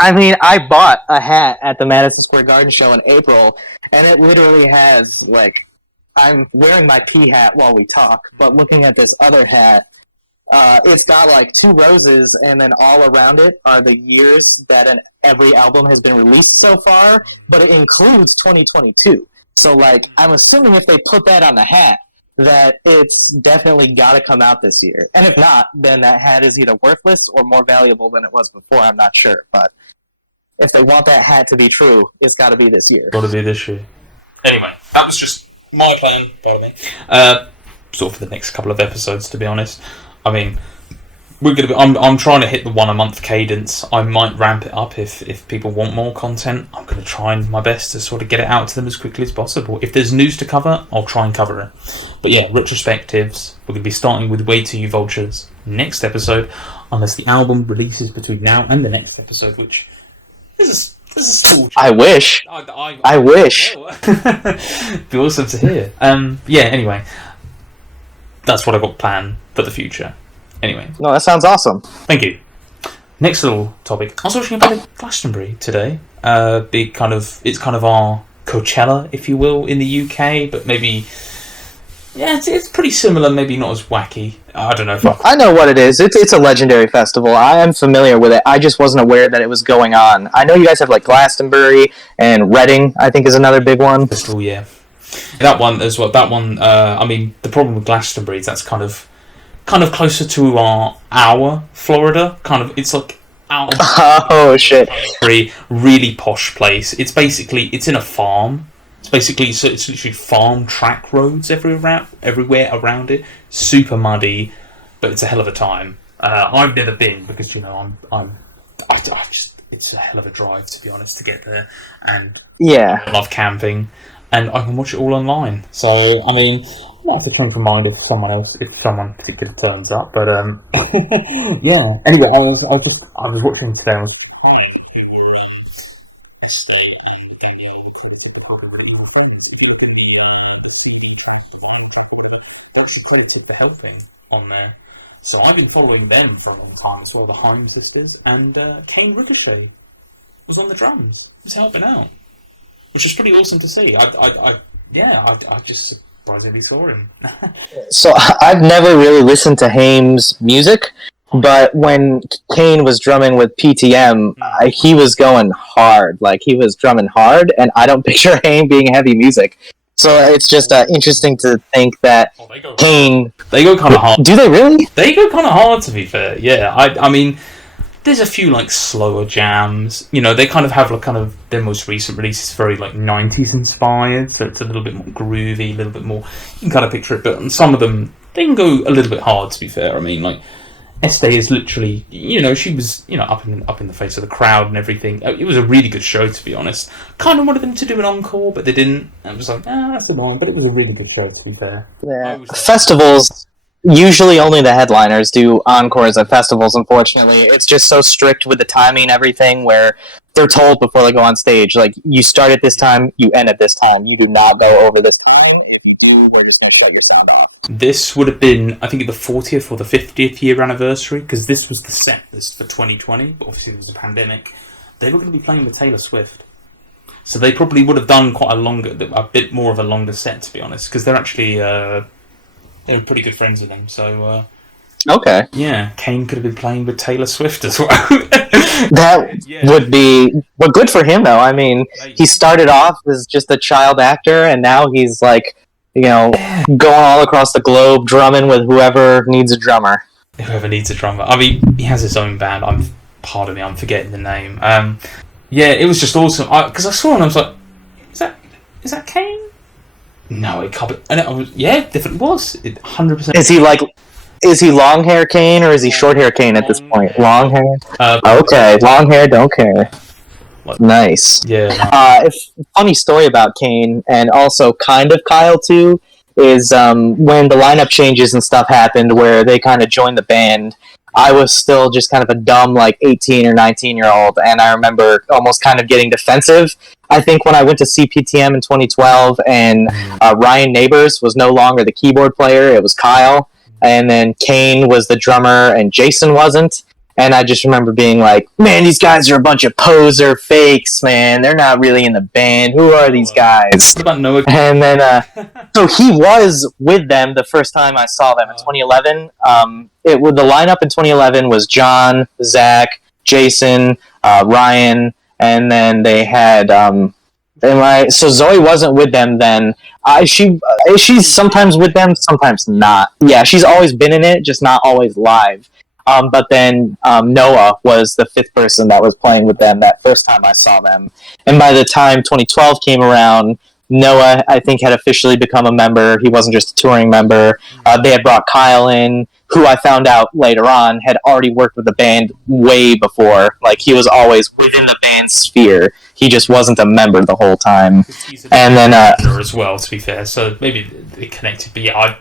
I mean, I bought a hat at the Madison Square Garden show in April, and it literally has, like, I'm wearing my pea hat while we talk, but looking at this other hat, it's got, like, 2 roses, and then all around it are the years that every album has been released so far, but it includes 2022. So, like, I'm assuming if they put that on the hat, that it's definitely got to come out this year. And if not, then that hat is either worthless or more valuable than it was before. I'm not sure, but if they want that hat to be true, it's got to be this year. Got to be this year. Anyway, that was just my plan, pardon me. Sort of for the next couple of episodes, to be honest. I mean, I'm trying to hit the 1 a month cadence. I might ramp it up if people want more content. I'm going to try my best to sort of get it out to them as quickly as possible. If there's news to cover, I'll try and cover it. But yeah, retrospectives. We're going to be starting with Way to You Vultures next episode, unless the album releases between now and the next episode, which is a small. I wish. I wish. Be awesome to hear. Anyway, that's what I've got planned for the future. Anyway. No, that sounds awesome. Thank you. Next little topic. I was watching a bit of Glastonbury today. It's kind of our Coachella, if you will, in the UK, but maybe, it's pretty similar, maybe not as wacky. I don't know if I know what it is. It's a legendary festival. I am familiar with it. I just wasn't aware that it was going on. I know you guys have like Glastonbury and Reading, I think is another big one. Festival, yeah. That one as well. That one, I mean, the problem with Glastonbury is that's kind of closer to our Florida. It's like our shit. Really posh place. It's in a farm. It's literally farm track roads everywhere around it. Super muddy, but it's a hell of a time. I've never been because it's a hell of a drive, to be honest, to get there. And I love camping, and I can watch it all online. So I mean, I might have to change my mind if someone particular turns up. But yeah. Anyway, I was watching today. What's the code for helping on there? So I've been following them for a long time as well, the Haim sisters, and Kane Ricochet was on the drums, was helping out, which is pretty awesome to see. I just surprisingly saw him. So I've never really listened to Haim's music, but when Kane was drumming with PTM, he was going hard. Like, he was drumming hard, and I don't picture Haim being heavy music. So it's just interesting to think that Kane... They go kind of hard. Do they really? They go kind of hard, to be fair, yeah. I mean, there's a few, like, slower jams. You know, they kind of have, like, kind of... Their most recent release is very, like, 90s inspired, so it's a little bit more groovy, a little bit more... You can kind of picture it, but on some of them, they can go a little bit hard, to be fair. I mean, like... Estee is literally, you know, she was, you know, up in the face of the crowd and everything. It was a really good show, to be honest. Kind of wanted them to do an encore, but they didn't. I was like, that's annoying, but it was a really good show, to be fair. Yeah. Festivals, usually only the headliners do encores at festivals, unfortunately. It's just so strict with the timing and everything, where they're told before they go on stage, like, you start at this time, you end at this time. You do not go over this time. If you do, we're just going to shut your sound off. This would have been, I think, the 40th or the 50th year anniversary, because this was the set list for 2020, but obviously there was a pandemic. They were going to be playing with Taylor Swift. So they probably would have done a bit more of a longer set, to be honest, because they're actually, they're pretty good friends with them, so... Okay. Yeah, Kane could have been playing with Taylor Swift as well. That would be... Well, good for him, though. I mean, he started off as just a child actor, and now he's, like, you know, going all across the globe, drumming with whoever needs a drummer. Whoever needs a drummer. I mean, he has his own band. Pardon me, I'm forgetting the name. Yeah, it was just awesome. Because I saw him and I was like, is that Kane? No, it can't be. And I was, yeah, it definitely was. 100%. Is he long hair Kane, or is he short hair Kane at this point? Long hair? Okay, long hair, don't care. Nice. Yeah. Funny story about Kane, and also kind of Kyle too, is when the lineup changes and stuff happened where they kind of joined the band, I was still just kind of a dumb, like, 18 or 19-year-old, and I remember almost kind of getting defensive. I think when I went to see PTM in 2012, and Ryan Neighbors was no longer the keyboard player, it was Kyle. And then Kane was the drummer, and Jason wasn't. And I just remember being like, man, these guys are a bunch of poser fakes, man. They're not really in the band. Who are these guys? What about Noah? And then, so he was with them the first time I saw them in 2011. The lineup in 2011 was John, Zach, Jason, Ryan, and then they had... so Zoe wasn't with them then. She's sometimes with them, sometimes not. Yeah, she's always been in it, just not always live. But then Noah was the fifth person that was playing with them that first time I saw them. And by the time 2012 came around, Noah, I think, had officially become a member. He wasn't just a touring member. They had brought Kyle in, who I found out later on had already worked with the band way before. Like, he was always within the band sphere. He just wasn't a member the whole time. And then as well, to be fair, so maybe they connected. But yeah,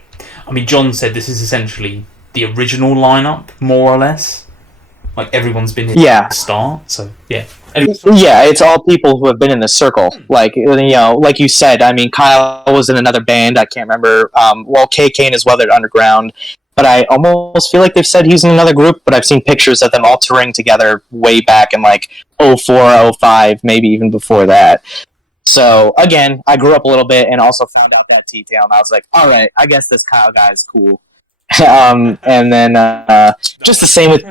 I mean, John said this is essentially the original lineup, more or less. Like, everyone's been here at the start, so yeah. Yeah, it's all people who have been in the circle. Like, you know, like you said, I mean, Kyle was in another band, I can't remember. Kane as well, they're underground. But I almost feel like they've said he's in another group, but I've seen pictures of them all touring together way back in, like, 04, 05, maybe even before that. So, again, I grew up a little bit and also found out that detail, and I was like, all right, I guess this Kyle guy is cool. And then just the same with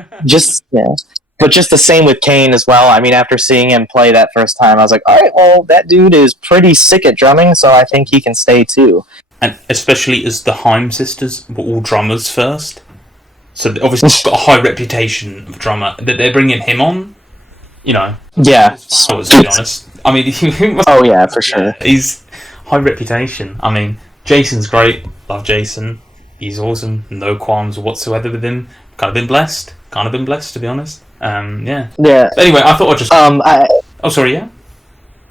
but just the same with Kane as well. I mean, after seeing him play that first time, I was like, all right, well, that dude is pretty sick at drumming, so I think he can stay too. And especially as the Haim sisters were all drummers first, so obviously he's got a high reputation of drummer. That they're bringing him on, you know. Yeah. To be honest, I mean, oh yeah, for sure. He's high reputation. I mean, Jason's great. Love Jason. He's awesome. No qualms whatsoever with him. Kind of been blessed, to be honest. Yeah. Yeah. But anyway, I thought I'd just... Oh, sorry, yeah?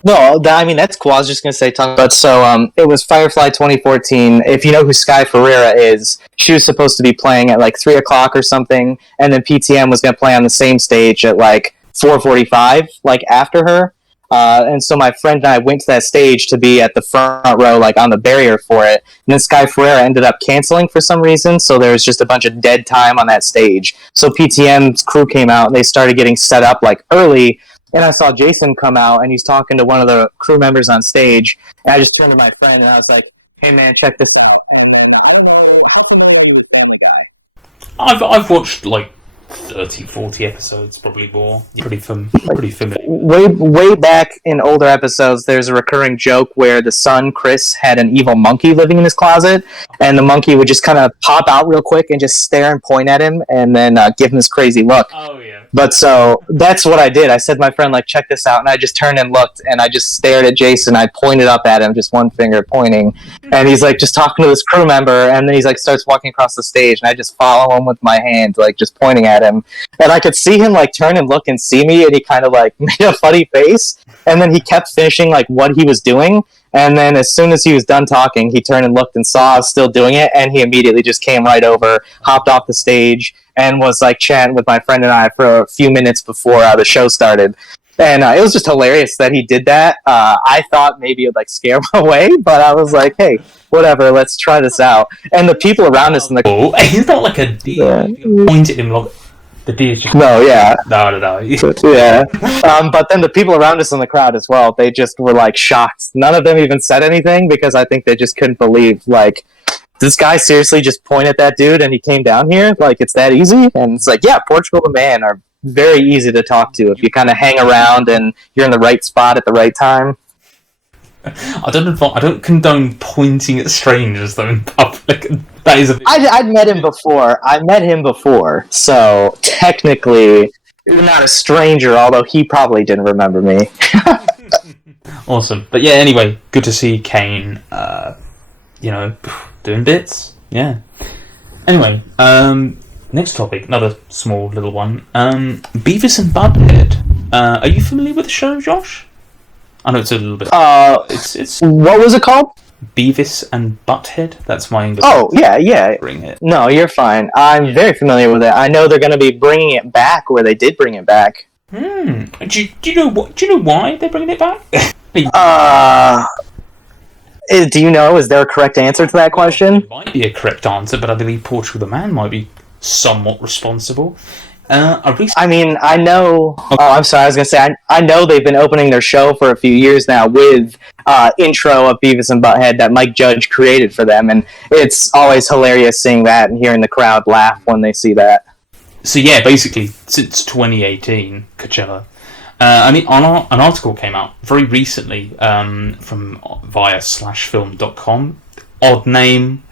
No, I mean, that's cool. I was just going to say, it was Firefly 2014. If you know who Sky Ferreira is, she was supposed to be playing at, like, 3 o'clock or something, and then PTM was going to play on the same stage at, like, 4:45, like, after her. And so my friend and I went to that stage to be at the front row, like on the barrier for it. And then Sky Ferreira ended up canceling for some reason, so there was just a bunch of dead time on that stage. So PTM's crew came out and they started getting set up like early. And I saw Jason come out and he's talking to one of the crew members on stage. And I just turned to my friend and I was like, "Hey man, check this out." And then I don't know how familiar with Family Guy. I've watched like 30, 40 episodes, probably more. Pretty familiar. Way back in older episodes, there's a recurring joke where the son, Chris, had an evil monkey living in his closet, and the monkey would just kind of pop out real quick and just stare and point at him, and then give him this crazy look. Oh, yeah. But so, that's what I did. I said to my friend, like, check this out, and I just turned and looked, and I just stared at Jason. I pointed up at him, just one finger pointing, and he's, like, just talking to this crew member, and then he's, like, starts walking across the stage, and I just follow him with my hand, like, just pointing at him. And I could see him, like, turn and look and see me, and he kind of, like, made a funny face, and then he kept finishing, like, what he was doing, and then as soon as he was done talking, he turned and looked and saw I was still doing it, and he immediately just came right over, hopped off the stage, and was, like, chatting with my friend and I for a few minutes before the show started. And it was just hilarious that he did that. I thought maybe it would, like, scare him away, but I was like, hey, whatever, let's try this out. And the people around us in the... Oh, he's not like a deer. Yeah. Point at him like... The deer's just... No, yeah. No. Yeah. But then the people around us in the crowd as well, they just were, like, shocked. None of them even said anything because I think they just couldn't believe, like... This guy seriously just pointed at that dude and he came down here? Like, it's that easy? And it's like, yeah, Portugal The Man are very easy to talk to if you kind of hang around and you're in the right spot at the right time. I don't condone pointing at strangers, though, in public. That is I'd met him before. So, technically, you're not a stranger, although he probably didn't remember me. Awesome. But yeah, anyway, good to see Kane, doing bits. Yeah. Anyway, next topic, another small little one. Beavis and Butthead. Are you familiar with the show, Josh? I know it's a little bit... It's what was it called? Beavis and Butthead. That's my English. Oh, yeah. Bring it. No, you're fine. I'm very familiar with it. I know they're going to be bringing it back, or they did bring it back. Do you know why they're bringing it back? Do you know? Is there a correct answer to that question? There might be a correct answer, but I believe Portugal The Man might be somewhat responsible. I know... Okay. Oh, I'm sorry, I was going to say, I know they've been opening their show for a few years now with intro of Beavis and Butthead that Mike Judge created for them, and it's always hilarious seeing that and hearing the crowd laugh when they see that. So yeah, basically, since 2018, Coachella, an article came out very recently from via /film.com. Odd name,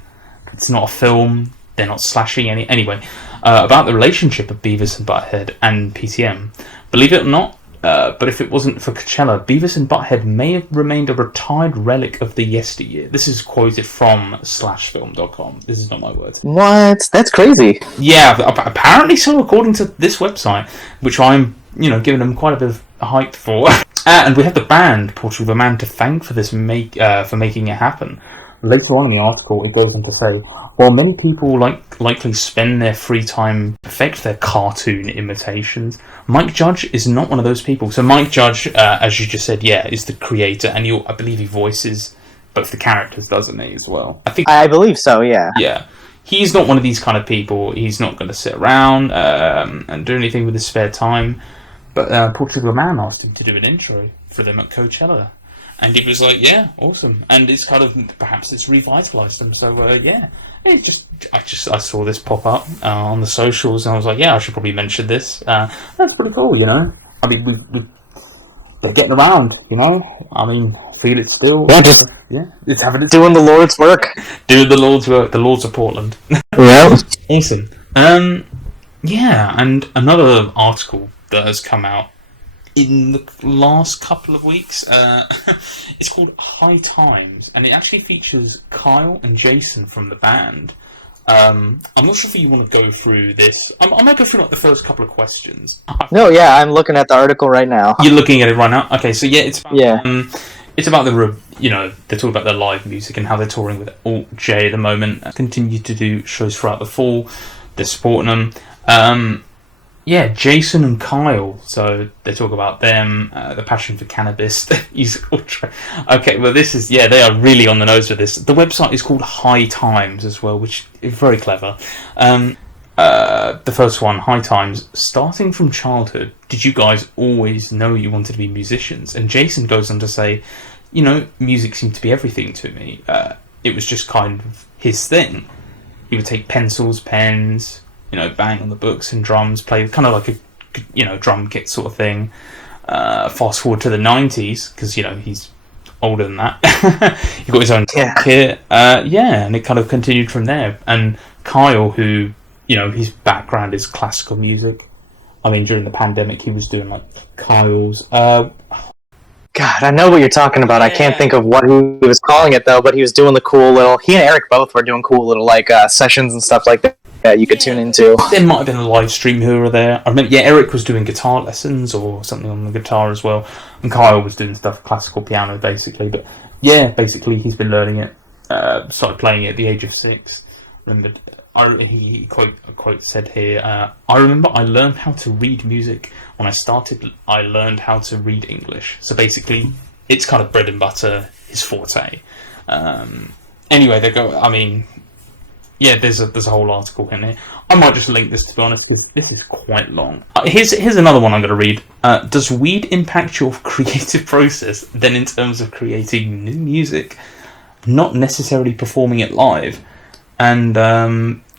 it's not a film, they're not slashing anyway. About the relationship of Beavis and Butthead and PTM. Believe it or not, but if it wasn't for Coachella, Beavis and Butthead may have remained a retired relic of the yesteryear. This is quoted from /film.com. This is not my words. What? That's crazy. Yeah, apparently so, according to this website, which I'm, giving them quite a bit of hype for. And we have the band Portugal The Man to thank for this for making it happen. Later on in the article, it goes on to say, while many people likely spend their free time perfect their cartoon imitations, Mike Judge is not one of those people. So Mike Judge, as you just said, is the creator, and I believe he voices both the characters, doesn't he, as well? I believe so, yeah. Yeah. He's not one of these kind of people. He's not going to sit around and do anything with his spare time. But Portugal The Man asked him to do an intro for them at Coachella. And he was like, yeah, awesome. And it's kind of, perhaps it's revitalised them. So, I saw this pop up on the socials, and I was like, yeah, I should probably mention this. That's pretty cool, I mean, they're getting around, I mean, feel it still. Yeah, it's having its... Doing the Lord's work. Doing the Lord's work. The Lords of Portland. Yeah. Awesome. And another article that has come out in the last couple of weeks, it's called High Times, and it actually features Kyle and Jason from the band. I'm not sure if you want to go through this. I might go through the first couple of questions. No, yeah, I'm looking at the article right now. You're looking at it right now? Okay, so it's about, it's about they're talking about their live music and how they're touring with Alt J at the moment. Continue to do shows throughout the fall. They're supporting them. Yeah, Jason and Kyle. So they talk about them, the passion for cannabis. Okay, well, this is they are really on the nose with this. The website is called High Times as well, which is very clever. The first one, High Times. Starting from childhood, did you guys always know you wanted to be musicians? And Jason goes on to say, music seemed to be everything to me. It was just kind of his thing. He would take pencils, pens, bang on the books and drums, play kind of like a, drum kit sort of thing. Fast forward to the 90s, because, he's older than that. He got his own kit. And it kind of continued from there. And Kyle, who, his background is classical music. I mean, during the pandemic, he was doing, like, Kyle's... God, I know what you're talking about. I can't think of what he was calling it, though, but he was doing the cool little... He and Eric both were doing cool little, like, sessions and stuff like that you could tune into. There might have been a live stream who were there. I remember, Eric was doing guitar lessons or something on the guitar as well, and Kyle was doing stuff, classical piano, basically. But, basically, he's been learning it. Started playing it at the age of 6. Remembered... He quote said here, I remember I learned how to read music when I learned how to read English. So basically, it's kind of bread and butter, his forte. Anyway, they go, I mean, there's a whole article in here. I might just link this, to be honest, because this is quite long. Here's another one I'm going to read. Does weed impact your creative process then in terms of creating new music, not necessarily performing it live? And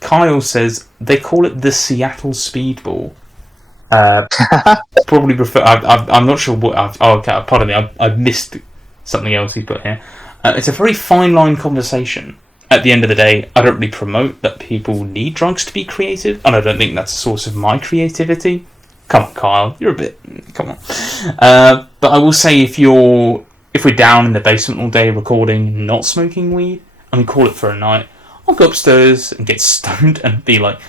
Kyle says they call it the Seattle Speedball. Probably refer. I'm not sure what. Okay, pardon me. I've missed something else he put here. It's a very fine line conversation. At the end of the day, I don't really promote that people need drugs to be creative, and I don't think that's a source of my creativity. Come on, Kyle, you're a bit. Come on. But I will say, if we're down in the basement all day recording, not smoking weed, and we call it for a night, I'll go upstairs and get stoned and be like,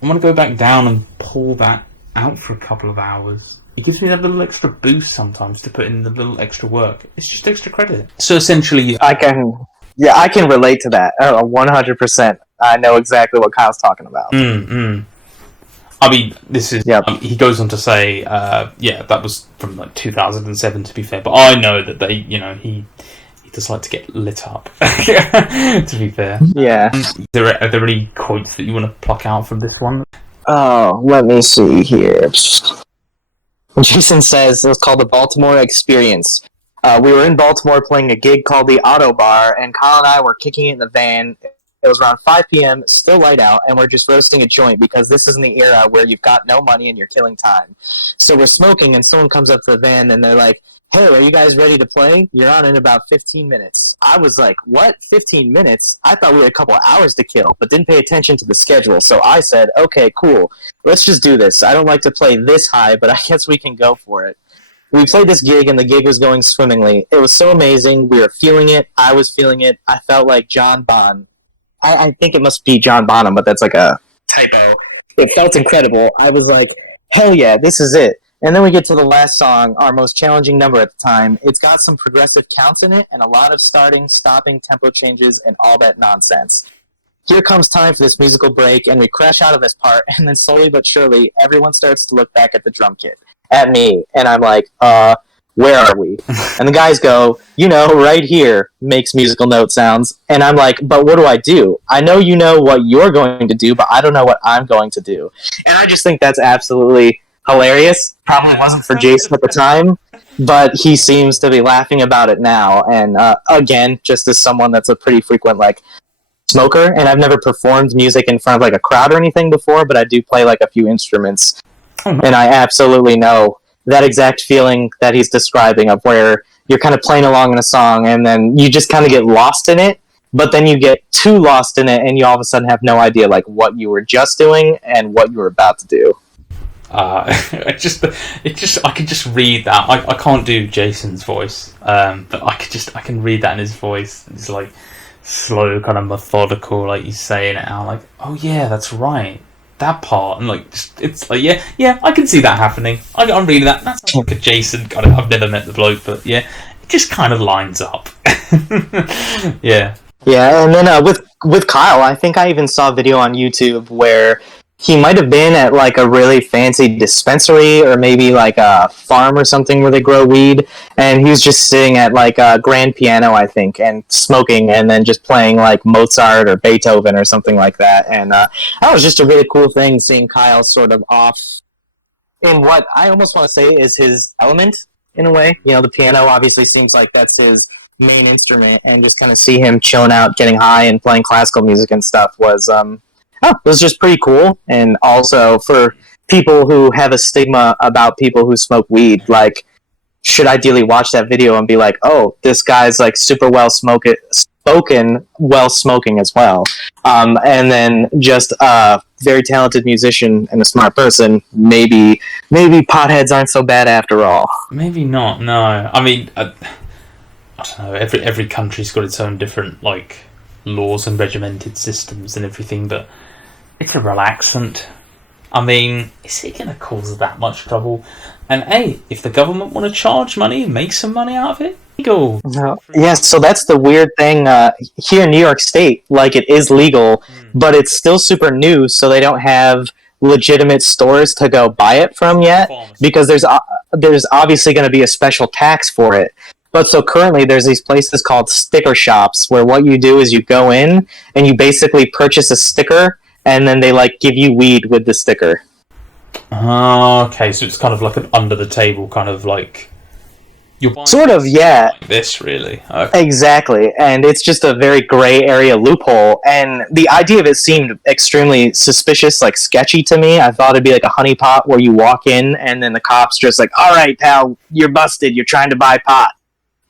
I'm going to go back down and pull that out for a couple of hours. It gives me that little extra boost sometimes to put in the little extra work. It's just extra credit. So essentially... I can relate to that 100%. I know exactly what Kyle's talking about. I mean, this is... he goes on to say, that was from like 2007 to be fair, but I know that they, he does like to get lit up, to be fair. Yeah. Are there any quotes that you want to pluck out from this one? Oh, let me see here. Jason says it was called the Baltimore Experience. We were in Baltimore playing a gig called the Auto Bar, and Kyle and I were kicking it in the van. It was around 5 p.m., still light out, and we're just roasting a joint because this is in the era where you've got no money and you're killing time. So we're smoking, and someone comes up to the van, and they're like, hey, are you guys ready to play? You're on in about 15 minutes. I was like, what? 15 minutes? I thought we had a couple of hours to kill, but didn't pay attention to the schedule. So I said, okay, cool. Let's just do this. I don't like to play this high, but I guess we can go for it. We played this gig, and the gig was going swimmingly. It was so amazing. We were feeling it. I was feeling it. I felt like John Bonham. I think it must be John Bonham, but that's like a typo. It felt incredible. I was like, hell yeah, this is it. And then we get to the last song, our most challenging number at the time. It's got some progressive counts in it and a lot of starting, stopping, tempo changes, and all that nonsense. Here comes time for this musical break, and we crash out of this part, and then slowly but surely, everyone starts to look back at the drum kit, at me, and I'm like, where are we? And the guys go, right here, makes musical note sounds. And I'm like, but what do I do? I know you know what you're going to do, but I don't know what I'm going to do. And I just think that's absolutely hilarious. Probably wasn't for Jason at the time, but he seems to be laughing about it now. And again, just as someone that's a pretty frequent smoker, and I've never performed music in front of a crowd or anything before, but I do play a few instruments, and I absolutely know that exact feeling that he's describing of where you're kind of playing along in a song and then you just kind of get lost in it, but then you get too lost in it and you all of a sudden have no idea what you were just doing and what you were about to do. I can just read that. I can't do Jason's voice, but I can read that in his voice. It's slow, kind of methodical, he's saying it out, oh yeah, that's right, that part, and it's yeah, I can see that happening. I'm reading that. That's like a Jason kind of. I've never met the bloke, but yeah, it just kind of lines up. Yeah. Yeah, and then with Kyle, I think I even saw a video on YouTube where he might have been at like a really fancy dispensary or maybe like a farm or something where they grow weed, and he was just sitting at like a grand piano, I think, and smoking, and then just playing like Mozart or Beethoven or something like that. And that was just a really cool thing, seeing Kyle sort of off in what I almost want to say is his element in a way. You know, the piano obviously seems like that's his main instrument, and just kind of see him chilling out, getting high, and playing classical music and stuff it was just pretty cool. And also for people who have a stigma about people who smoke weed, like, should ideally watch that video and be like, oh, this guy's like super well spoken, well smoking as well. And then just a very talented musician and a smart person. Maybe potheads aren't so bad after all. Maybe not. No, I mean, I don't know. Every country's got its own different like laws and regimented systems and everything, but it's a relaxant. I mean, is it going to cause that much trouble? And hey, if the government want to charge money and make some money out of it, go. No. Yeah, so that's the weird thing here in New York State. Like, it is legal, but it's still super new, so they don't have legitimate stores to go buy it from yet, because there's obviously going to be a special tax for it. But so currently there's these places called sticker shops, where what you do is you go in and you basically purchase a sticker, and then they like give you weed with the sticker. Okay, so it's kind of like an under the table kind of like you're buying sort of, yeah. Like this really. Okay. Exactly, and it's just a very gray area loophole, and the idea of it seemed extremely suspicious, like sketchy to me. I thought it'd be like a honeypot where you walk in and then the cops just like, all right, pal, you're busted, you're trying to buy pot.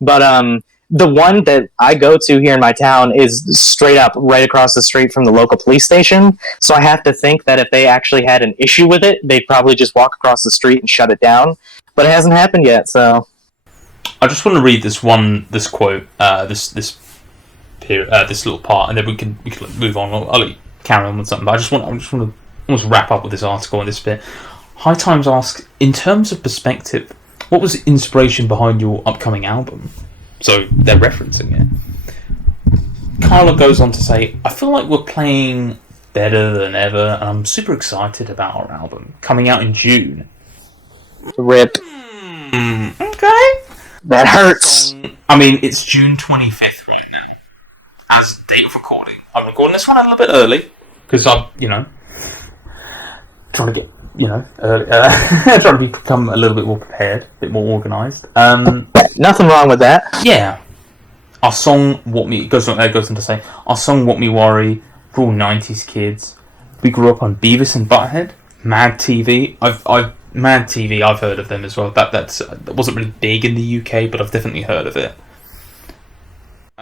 But the one that I go to here in my town is straight up right across the street from the local police station. So I have to think that if they actually had an issue with it, they'd probably just walk across the street and shut it down. But it hasn't happened yet, so... I just want to read this quote, this little part, and then we can move on. I'll let you carry on with something, but I just want to almost wrap up with this article and this bit. High Times asks, in terms of perspective, what was the inspiration behind your upcoming album? So they're referencing it. Carla goes on to say, I feel like we're playing better than ever, and I'm super excited about our album coming out in June. RIP. Okay. That hurts. I mean, it's June 25th right now, as date of recording. I'm recording this one a little bit early, because I'm, trying to get, trying to become a little bit more prepared, a bit more organised. Nothing wrong with that. Yeah. Our song, goes on to say, our song, What Me Worry, we're all 90s kids. We grew up on Beavis and Butthead, Mad TV. Mad TV, I've heard of them as well. That wasn't really big in the UK, but I've definitely heard of it.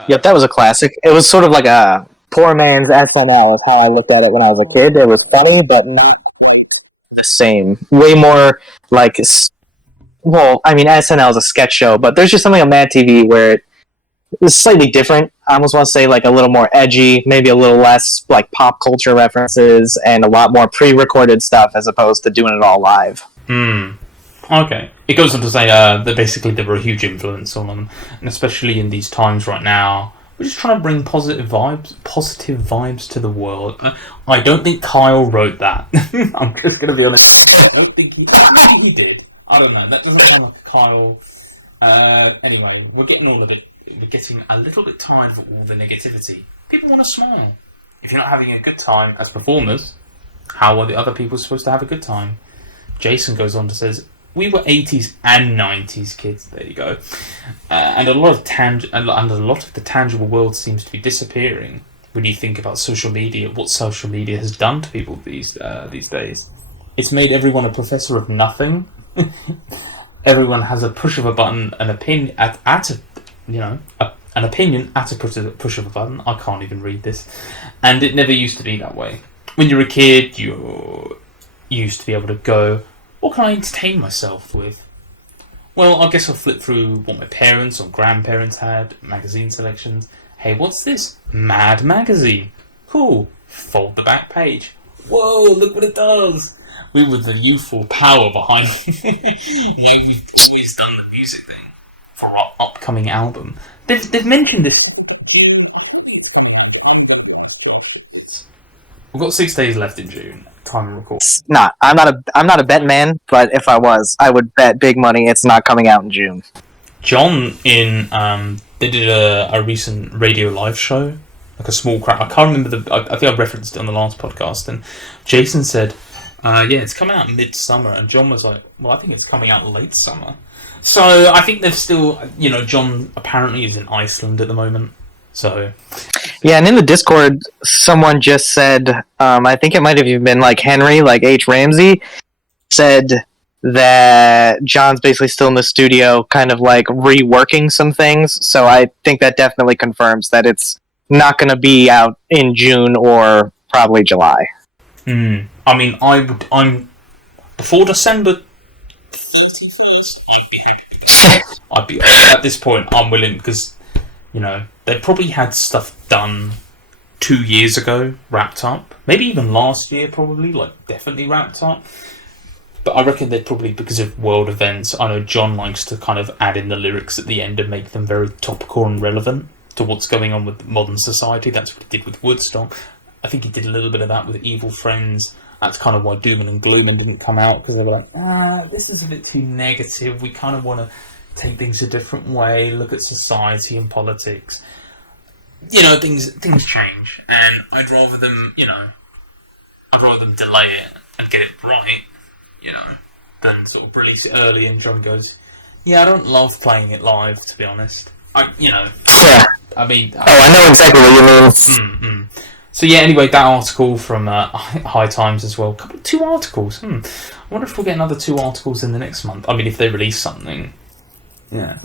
Yep, that was a classic. It was sort of like a poor man's SNL, is how I looked at it when I was a kid. They were funny, but not quite the same. Way more like... Well, I mean, SNL is a sketch show, but there's just something on Mad TV where it was slightly different. I almost want to say like a little more edgy, maybe a little less like pop culture references, and a lot more pre-recorded stuff as opposed to doing it all live. Okay. It goes on to say that basically they were a huge influence on them, and especially in these times right now, we're just trying to bring positive vibes to the world. I don't think Kyle wrote that. I'm just going to be honest. I don't think he did. I don't know. That doesn't sound like Kyle. Anyway, we're getting a little bit tired of all the negativity. People want to smile. If you're not having a good time as performers, how are the other people supposed to have a good time? Jason goes on to says, we were 80s and 90s kids. There you go. And a lot of the tangible world seems to be disappearing when you think about social media. What social media has done to people these days. It's made everyone a professor of nothing. Everyone has a push of a button, an opinion at an opinion at a push of a button. I can't even read this, and it never used to be that way. When you're a kid, you used to be able to go, what can I entertain myself with? Well, I guess I'll flip through what my parents or grandparents had, magazine selections. Hey, what's this? Mad magazine. Cool. Fold the back page. Whoa, look what it does. We were the youthful power behind why we've always done the music thing for our upcoming album. They've mentioned this. We've got 6 days left in June. time of record. It's not. I'm not a bet man, but if I was, I would bet big money it's not coming out in June. John they did a recent radio live show, like a small crowd. I can't remember I think I referenced it on the last podcast, and Jason said, "Yeah, it's coming out midsummer," and John was like, "Well, I think it's coming out late summer." So I think they've still, John apparently is in Iceland at the moment. So yeah, and in the Discord, someone just said, I think it might have even been like Henry, like H. Ramsey, said that John's basically still in the studio, kind of like reworking some things. So I think that definitely confirms that it's not going to be out in June or probably July. I mean, I'm before December 31st, I'd be happy. I'd be at this point. I'm willing because they probably had stuff done 2 years ago, wrapped up. Maybe even last year, probably definitely wrapped up. But I reckon they'd probably, because of world events, I know John likes to kind of add in the lyrics at the end and make them very topical and relevant to what's going on with modern society. That's what he did with Woodstock. I think he did a little bit of that with Evil Friends. That's kind of why Doom and Gloom didn't come out, because they were like, this is a bit too negative. We kind of want to take things a different way, look at society and politics. Things change, and I'd rather them delay it and get it right, than sort of release it early and John goes, yeah, I don't love playing it live, to be honest. Yeah. I mean... I know exactly what you mean. So yeah, anyway, that article from High Times as well. 2 articles. I wonder if we'll get another 2 articles in the next month. I mean, if they release something. Yeah.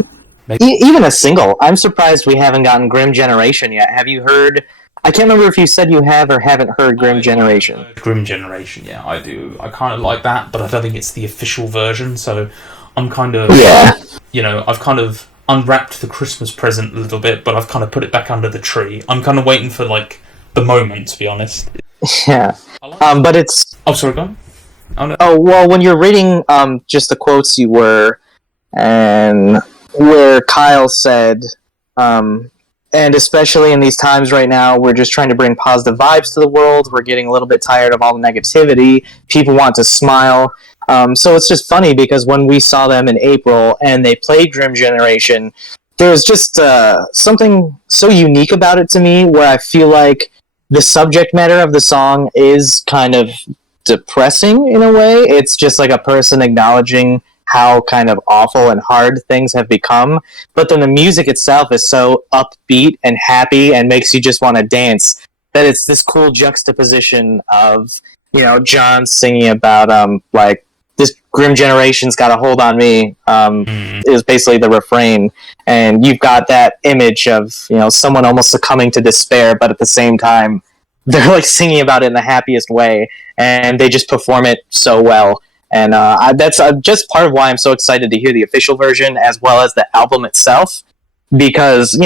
Maybe. Even a single. I'm surprised we haven't gotten Grim Generation yet. Have you heard... I can't remember if you said you have or haven't heard Grim Generation. Grim Generation, yeah, I do. I kind of like that, but I don't think it's the official version, so I'm kind of... Yeah. I've kind of unwrapped the Christmas present a little bit, but I've kind of put it back under the tree. I'm kind of waiting for, the moment, to be honest. Yeah. But it's... Oh, sorry, go on. Oh, well, when you're reading just the quotes you were, and where Kyle said... and especially in these times right now, we're just trying to bring positive vibes to the world. We're getting a little bit tired of all the negativity. People want to smile. So it's just funny because when we saw them in April and they played Grim Generation, there's just something so unique about it to me where I feel like the subject matter of the song is kind of depressing in a way. It's just like a person acknowledging how kind of awful and hard things have become, but then the music itself is so upbeat and happy and makes you just want to dance, that it's this cool juxtaposition of, John singing about, this grim generation's got a hold on me, is basically the refrain, and you've got that image of, someone almost succumbing to despair, but at the same time, they're, singing about it in the happiest way, and they just perform it so well. And that's just part of why I'm so excited to hear the official version as well as the album itself. Because,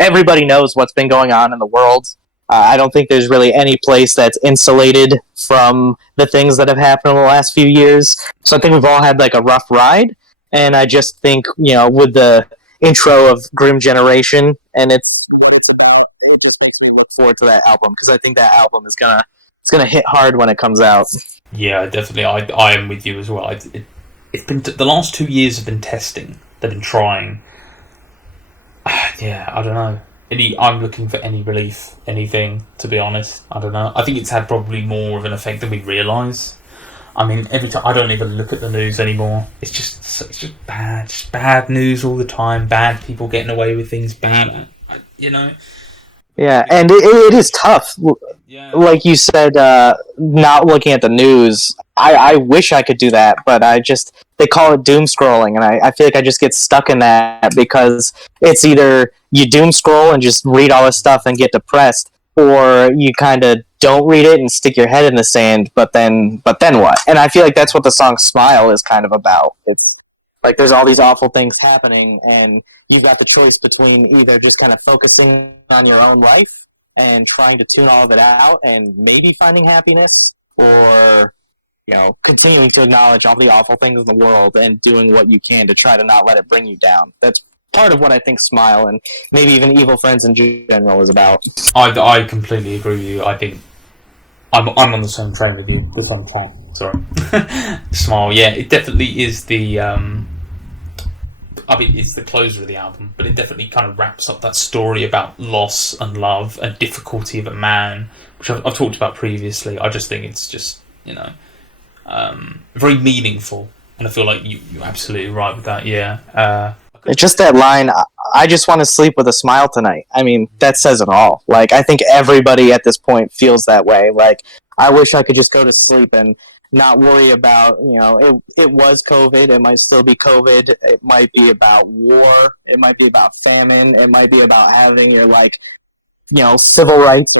everybody knows what's been going on in the world. I don't think there's really any place that's insulated from the things that have happened in the last few years. So I think we've all had, a rough ride. And I just think, with the intro of Grim Generation, and it's what it's about, it just makes me look forward to that album. Because I think that album is gonna hit hard when it comes out. Yeah, definitely. I am with you as well. It's been the last 2 years have been testing. They've been trying. Yeah, I don't know. I'm looking for any relief, anything. To be honest, I don't know. I think it's had probably more of an effect than we realise. I mean, every time I don't even look at the news anymore. It's just bad news all the time. Bad people getting away with things. Bad, Yeah, and it is tough. Yeah. Like you said, not looking at the news. I wish I could do that, but they call it doom scrolling, and I feel like I just get stuck in that because it's either you doom scroll and just read all this stuff and get depressed, or you kind of don't read it and stick your head in the sand, but then what? And I feel like that's what the song Smile is kind of about. It's like there's all these awful things happening, and you've got the choice between either just kind of focusing on your own life and trying to tune all of it out and maybe finding happiness, or continuing to acknowledge all the awful things in the world and doing what you can to try to not let it bring you down. That's part of what I think Smile and maybe even Evil Friends in general is about. I completely agree with you. I think I'm on the same train with you with Untapped. Sorry, Smile. Yeah, it definitely is the. I mean, it's the closer of the album, but it definitely kind of wraps up that story about loss and love and difficulty of a man, which I've talked about previously. I just think it's just, very meaningful, and I feel like you're absolutely right with that. Yeah. It's just that line, I just want to sleep with a smile tonight. I mean, that says it all. Like, I think everybody at this point feels that way. Like, I wish I could just go to sleep and not worry about, it was COVID, it might still be COVID, it might be about war, it might be about famine, it might be about having your, civil rights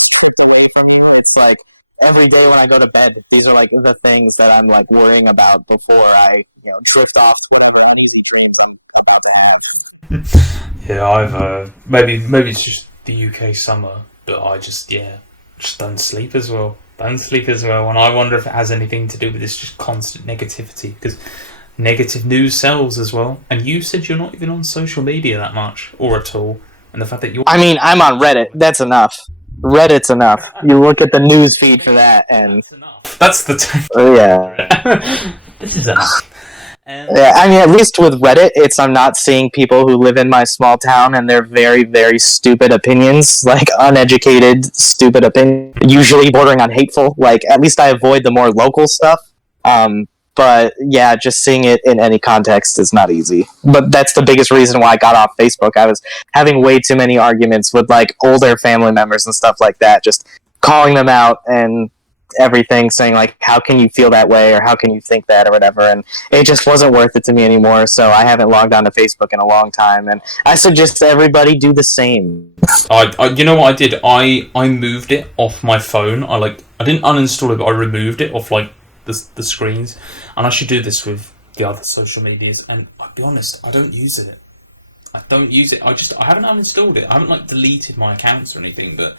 stripped away from you. It's like, every day when I go to bed, these are, the things that I'm, worrying about before I, drift off whatever uneasy dreams I'm about to have. Yeah, I've, maybe it's just the UK summer, but I just don't sleep as well. And I wonder if it has anything to do with this just constant negativity, because negative news sells as well. And you said you're not even on social media that much, or at all, and the fact that you're... I mean, I'm on Reddit. That's enough. Reddit's enough. You look at the news feed for that, and... That's the... yeah. This is enough. Yeah, I mean, at least with Reddit, I'm not seeing people who live in my small town and their very, very stupid opinions, uneducated, stupid opinions, usually bordering on hateful. At least I avoid the more local stuff. But yeah, just seeing it in any context is not easy. But that's the biggest reason why I got off Facebook. I was having way too many arguments with older family members and stuff like that, just calling them out and everything, saying how can you feel that way, or how can you think that, or whatever, and it just wasn't worth it to me anymore. So I haven't logged on to Facebook in a long time, and I suggest everybody do the same. I you know what I did? I moved it off my phone. I didn't uninstall it, but I removed it off the screens, and I should do this with the other social medias. And I'll be honest, I don't use it. I haven't uninstalled it. I haven't deleted my accounts or anything, but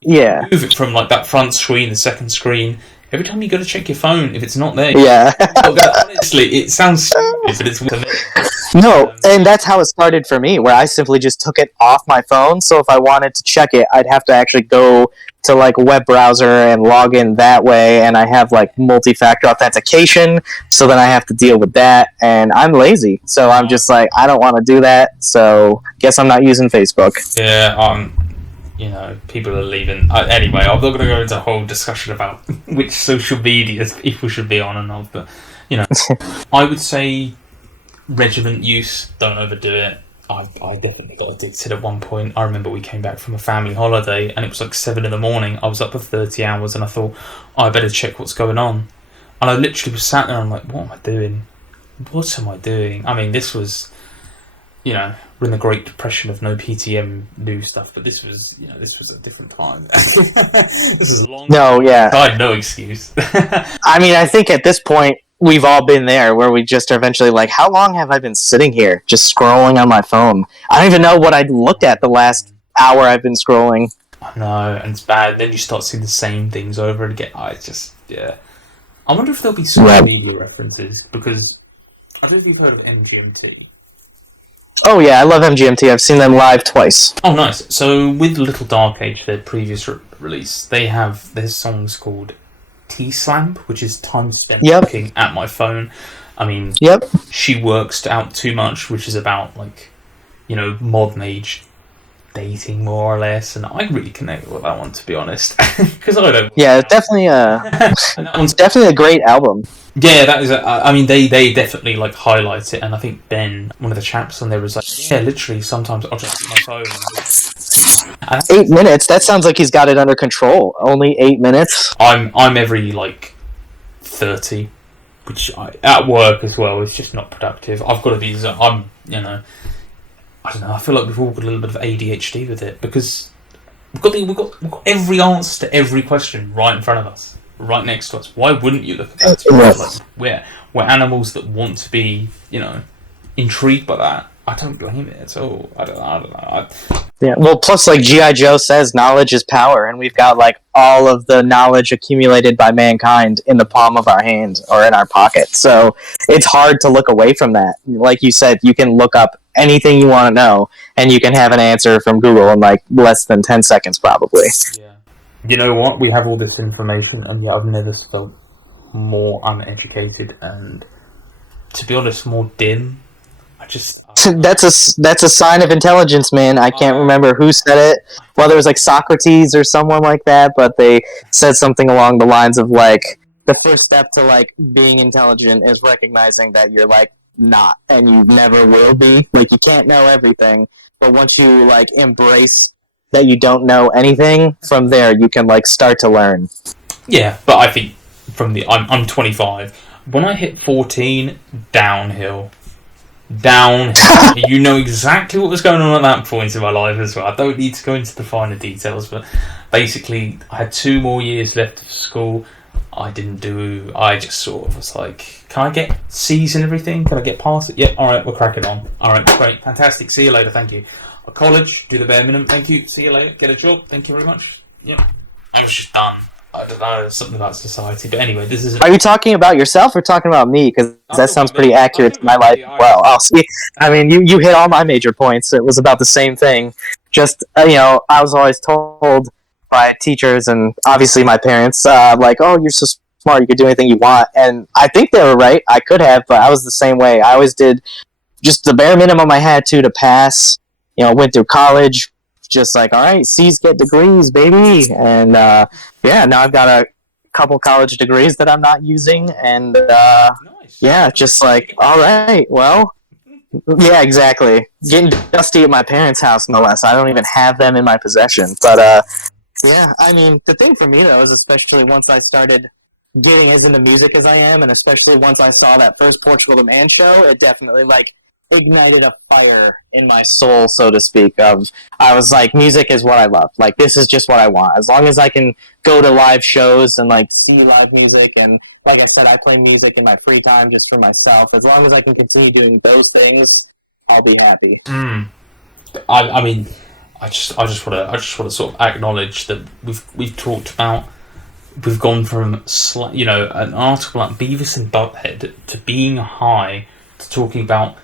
yeah, move it from that front screen, the second screen. Every time you go to check your phone, if it's not there, yeah. Honestly, it sounds stupid, but it's to me. No, and that's how it started for me, where I simply just took it off my phone. So if I wanted to check it, I'd have to actually go to a web browser and log in that way, and I have multi-factor authentication, so then I have to deal with that, and I'm lazy, so I'm just I don't want to do that, so guess I'm not using Facebook. Yeah, people are leaving. Anyway, I'm not going to go into a whole discussion about which social medias people should be on and off, but, I would say regiment use, don't overdo it. I definitely got addicted at one point. I remember we came back from a family holiday, and it was 7 in the morning. I was up for 30 hours, and I thought, I better check what's going on. And I literally was sat there, and I'm like, what am I doing? What am I doing? I mean, this was... we're in the Great Depression of no PTM new stuff, but this was a different time. This is long. No, yeah. I had no excuse. I mean, I think at this point, we've all been there, where we just are eventually how long have I been sitting here just scrolling on my phone? I don't even know what I looked at the last hour I've been scrolling. I know, and it's bad. Then you start seeing the same things over and again. I wonder if there'll be social media references, because I don't know if you've heard of MGMT. Oh yeah, I love MGMT. I've seen them live twice. Oh, nice. So with Little Dark Age, their previous release, they have their songs called T-Slamp, which is time spent looking at my phone. I mean, She Works Out Too Much, which is about modern age dating, more or less, and I really connect with that one, to be honest, because I don't. Yeah, definitely. It's definitely a great album. Yeah, that is. I mean, they definitely highlight it, and I think Ben, one of the chaps on there, was literally sometimes I'll just use my phone. 8 minutes. That sounds like he's got it under control. Only 8 minutes. I'm every 30, which at work as well is just not productive. I've got to be. I don't know. I feel like we've all got a little bit of ADHD with it, because we've got every answer to every question right in front of us, right next to us. Why wouldn't you look at that? We're animals that want to be, intrigued by that. I don't blame it at all. I don't know. Yeah, well, plus, G.I. Joe says, knowledge is power, and we've got, all of the knowledge accumulated by mankind in the palm of our hand, or in our pocket, so it's hard to look away from that. Like you said, you can look up anything you want to know, and you can have an answer from Google in, less than 10 seconds, probably. Yeah. You know what? We have all this information, and yet I've never felt more uneducated and, to be honest, more dim. That's a sign of intelligence, man. I can't remember who said it, whether it was like Socrates or someone like that, but they said something along the lines of like the first step to like being intelligent is recognizing that you're like not, and you never will be. Like you can't know everything, but once you like embrace that you don't know anything, from there you can like start to learn. Yeah, but I think I'm 25. When I hit 14, downhill. You know exactly what was going on at that point in my life as well. I don't need to go into the finer details, but basically I had 2 more years left of school. I just sort of was like, can I get C's and everything? Can I get past it? Yeah, alright, we're cracking on. Alright, great, fantastic, see you later, thank you. College, do the bare minimum, thank you, see you later, get a job, thank you very much. Yeah, I was just done. I don't know, something about society, but anyway, this is... Are you talking about yourself or talking about me? Because that sounds pretty accurate to my life as well. Oh, see, I mean, you hit all my major points. It was about the same thing. Just, I was always told by teachers and obviously my parents, like, oh, you're so smart, you could do anything you want. And I think they were right. I could have, but I was the same way. I always did just the bare minimum I had to pass. Went through college, just like, all right, C's get degrees, baby. And now I've got a couple college degrees that I'm not using. And nice. Just like, all right, well, yeah, exactly. Getting dusty at my parents' house, no less. I don't even have them in my possession. But I mean, the thing for me though is especially once I started getting as into music as I am, and especially once I saw that first Portugal The Man show, it definitely like ignited a fire in my soul, so to speak. I was like, music is what I love. Like, this is just what I want. As long as I can go to live shows and like see live music, and like I said, I play music in my free time just for myself. As long as I can continue doing those things, I'll be happy. I mean, I just want to sort of acknowledge that we've talked about. We've gone from an article like Beavis and Butthead to being high to talking about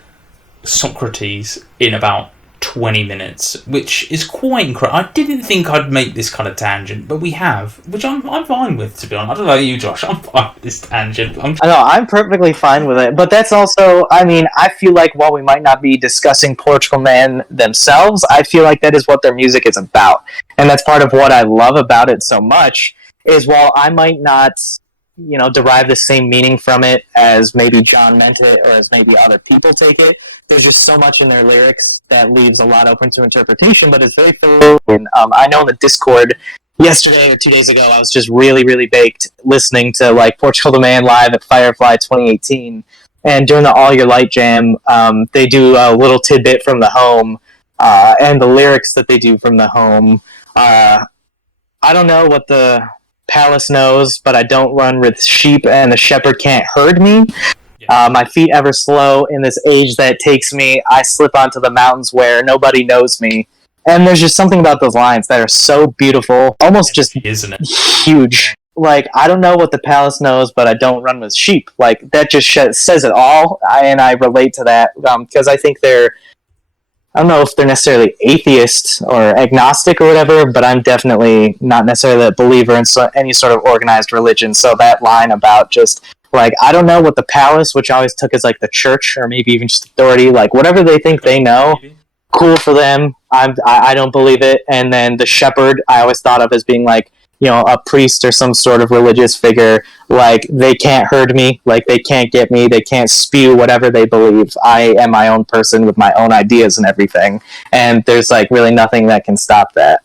Socrates in about 20 minutes, which is quite incredible. I didn't think I'd make this kind of tangent, but we have, which I'm fine with, to be honest. I don't know you, Josh. I'm fine with this tangent. I know, I'm perfectly fine with it, but that's also, I mean, I feel like while we might not be discussing Portugal Man themselves, I feel like that is what their music is about, and that's part of what I love about it so much, is while I might not derive the same meaning from it as maybe John meant it or as maybe other people take it, there's just so much in their lyrics that leaves a lot open to interpretation, but it's very thorough. And I know in the Discord yesterday or 2 days ago, I was just really, really baked listening to like Portugal The Man live at Firefly 2018. And during the All Your Light Jam, they do a little tidbit from the home, and the lyrics that they do from the home. I don't know what the palace knows, but I don't run with sheep, and the shepherd can't herd me. My feet ever slow in this age that takes me. I slip onto the mountains where nobody knows me. And there's just something about those lines that are so beautiful, almost just huge. Like, I don't know what the palace knows, but I don't run with sheep. Like, that just says it all, and I relate to that, because I think I don't know if they're necessarily atheist or agnostic or whatever, but I'm definitely not necessarily a believer in any sort of organized religion. So that line about just, like, I don't know what the palace, which I always took as, like, the church or maybe even just authority, like, whatever they think they know, cool for them. I don't believe it. And then the shepherd, I always thought of as being, like, a priest or some sort of religious figure. Like, they can't herd me, like, they can't get me, they can't spew whatever they believe. I am my own person with my own ideas and everything, and there's like really nothing that can stop that.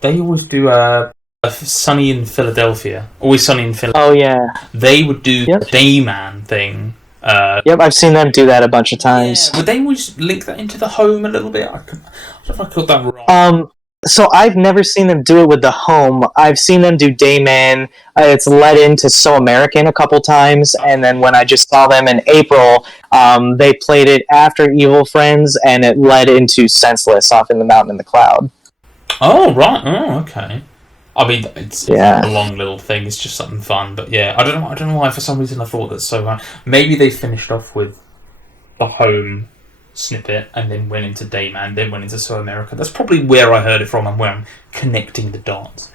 They always do Sunny in Philadelphia. Always Sunny in Philadelphia. Oh yeah, they would do the Dayman thing. I've seen them do that a bunch of times. Yeah. Would they always link that into the home a little bit? I don't know if I got that wrong. So I've never seen them do it with the home. I've seen them do Dayman. It's led into So American a couple times, and then when I just saw them in April, they played it after Evil Friends, and it led into Senseless off in the Mountain in the Cloud. Oh right. Oh okay. I mean, it's a long little thing. It's just something fun, but yeah, I don't know why. For some reason, I thought that so. Maybe they finished off with the home snippet and then went into Dayman, then went into So America. That's probably where I heard it from and where I'm connecting the dots.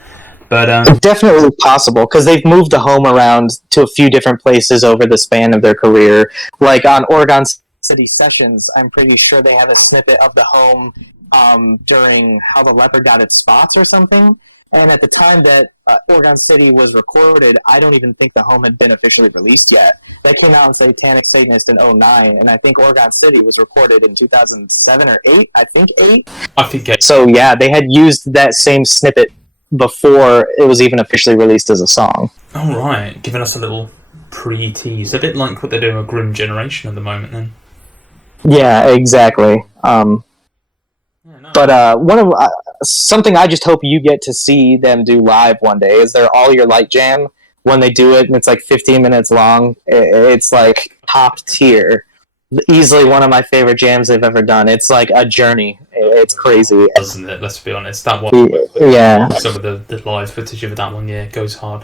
But definitely possible, because they've moved the home around to a few different places over the span of their career. Like on Oregon City Sessions, I'm pretty sure they have a snippet of the home during How the Leopard Got Its Spots or something. And at the time that Oregon City was recorded, I don't even think the home had been officially released yet. That came out in Satanic Satanist in 2009, and I think Oregon City was recorded in 2007 or 8. I think 8. I think 8. So yeah, they had used that same snippet before it was even officially released as a song. All right, giving us a little pre-tease, a bit like what they're doing with Grim Generation at the moment. Then, yeah, exactly. But one of something I just hope you get to see them do live one day is their All Your Light Jam. When they do it, and it's like 15 minutes long, it's like top tier. Easily one of my favorite jams they've ever done. It's like a journey. It's crazy. Doesn't it? Let's be honest. That one, yeah. Some of the live footage of that one, yeah, goes hard.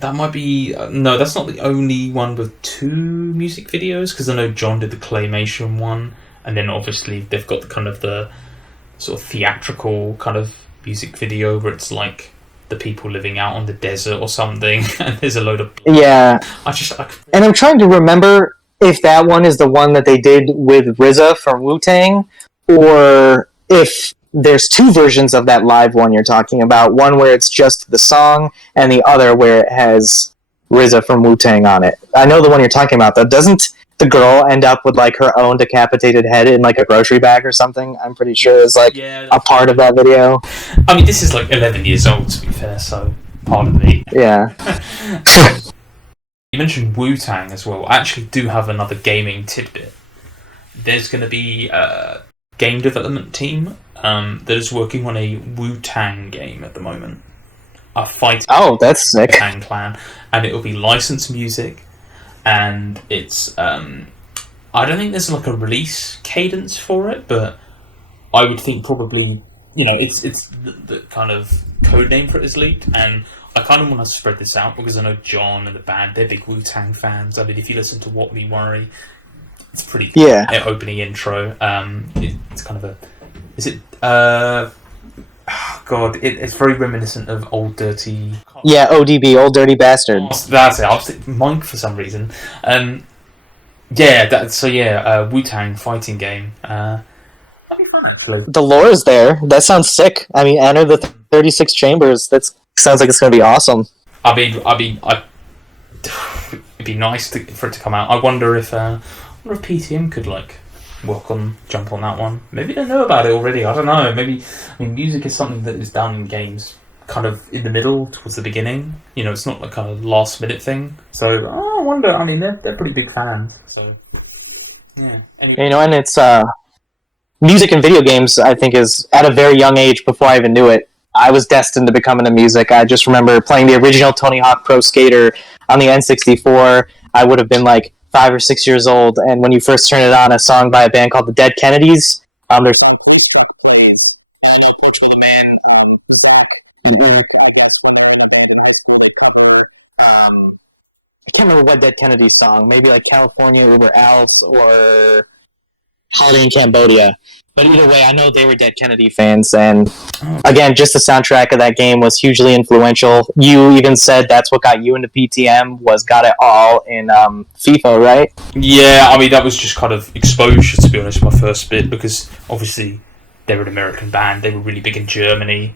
That might be... no, that's not the only one with 2 music videos, because I know John did the Claymation one, and then obviously they've got the kind of the sort of theatrical kind of music video where it's like the people living out on the desert or something, and there's a load of... Yeah. And I'm trying to remember if that one is the one that they did with RZA from Wu Tang, or if there's 2 versions of that live one you're talking about. One where it's just the song, and the other where it has RZA from Wu Tang on it. I know the one you're talking about, though. Doesn't the girl end up with like her own decapitated head in like a grocery bag or something? I'm pretty sure is like a part of that video. I mean, this is like 11 years old, to be fair, so pardon me. Yeah. You mentioned Wu Tang as well. I actually do have another gaming tidbit. There's going to be a game development team that is working on a Wu Tang game at the moment. A fighting that's sick. Tang clan, and it will be licensed music, and it's I don't think there's like a release cadence for it, but I would think probably, you know, it's the kind of code name for it is leaked, and I kind of want to spread this out because I know John and the band, they're big Wu Tang fans. I mean, if you listen to What We Worry, it's pretty good. Yeah. Opening intro. It's kind of a... Is it... God, it's very reminiscent of Old Dirty... Yeah, ODB, Old Dirty Bastard. That's it. I was thinking Mike for some reason. Wu Tang fighting game. That'd be fun, actually. The lore is there. That sounds sick. I mean, enter the 36 chambers. That sounds like it's going to be awesome. I mean, it'd be nice for it to come out. I wonder if PTM could like jump on that one. Maybe they know about it already. I don't know. Maybe, I mean, music is something that is done in games kind of in the middle towards the beginning. You know, it's not like a kind of last minute thing. So I wonder. I mean, they're pretty big fans. So yeah. Anyway. You know, and it's music and video games. I think is at a very young age. Before I even knew it, I was destined to become into music. I just remember playing the original Tony Hawk Pro Skater on the N64. I would have been like 5 or 6 years old, and when you first turn it on, a song by a band called the Dead Kennedys. There's I can't remember what Dead Kennedys song. Maybe like California, Uber Else, or Holiday in Cambodia. But either way, I know they were Dead Kennedy fans, and again, just the soundtrack of that game was hugely influential. You even said that's what got you into PTM, was Got It All in FIFA, right? Yeah, I mean, that was just kind of exposure, to be honest, my first bit, because obviously they were an American band. They were really big in Germany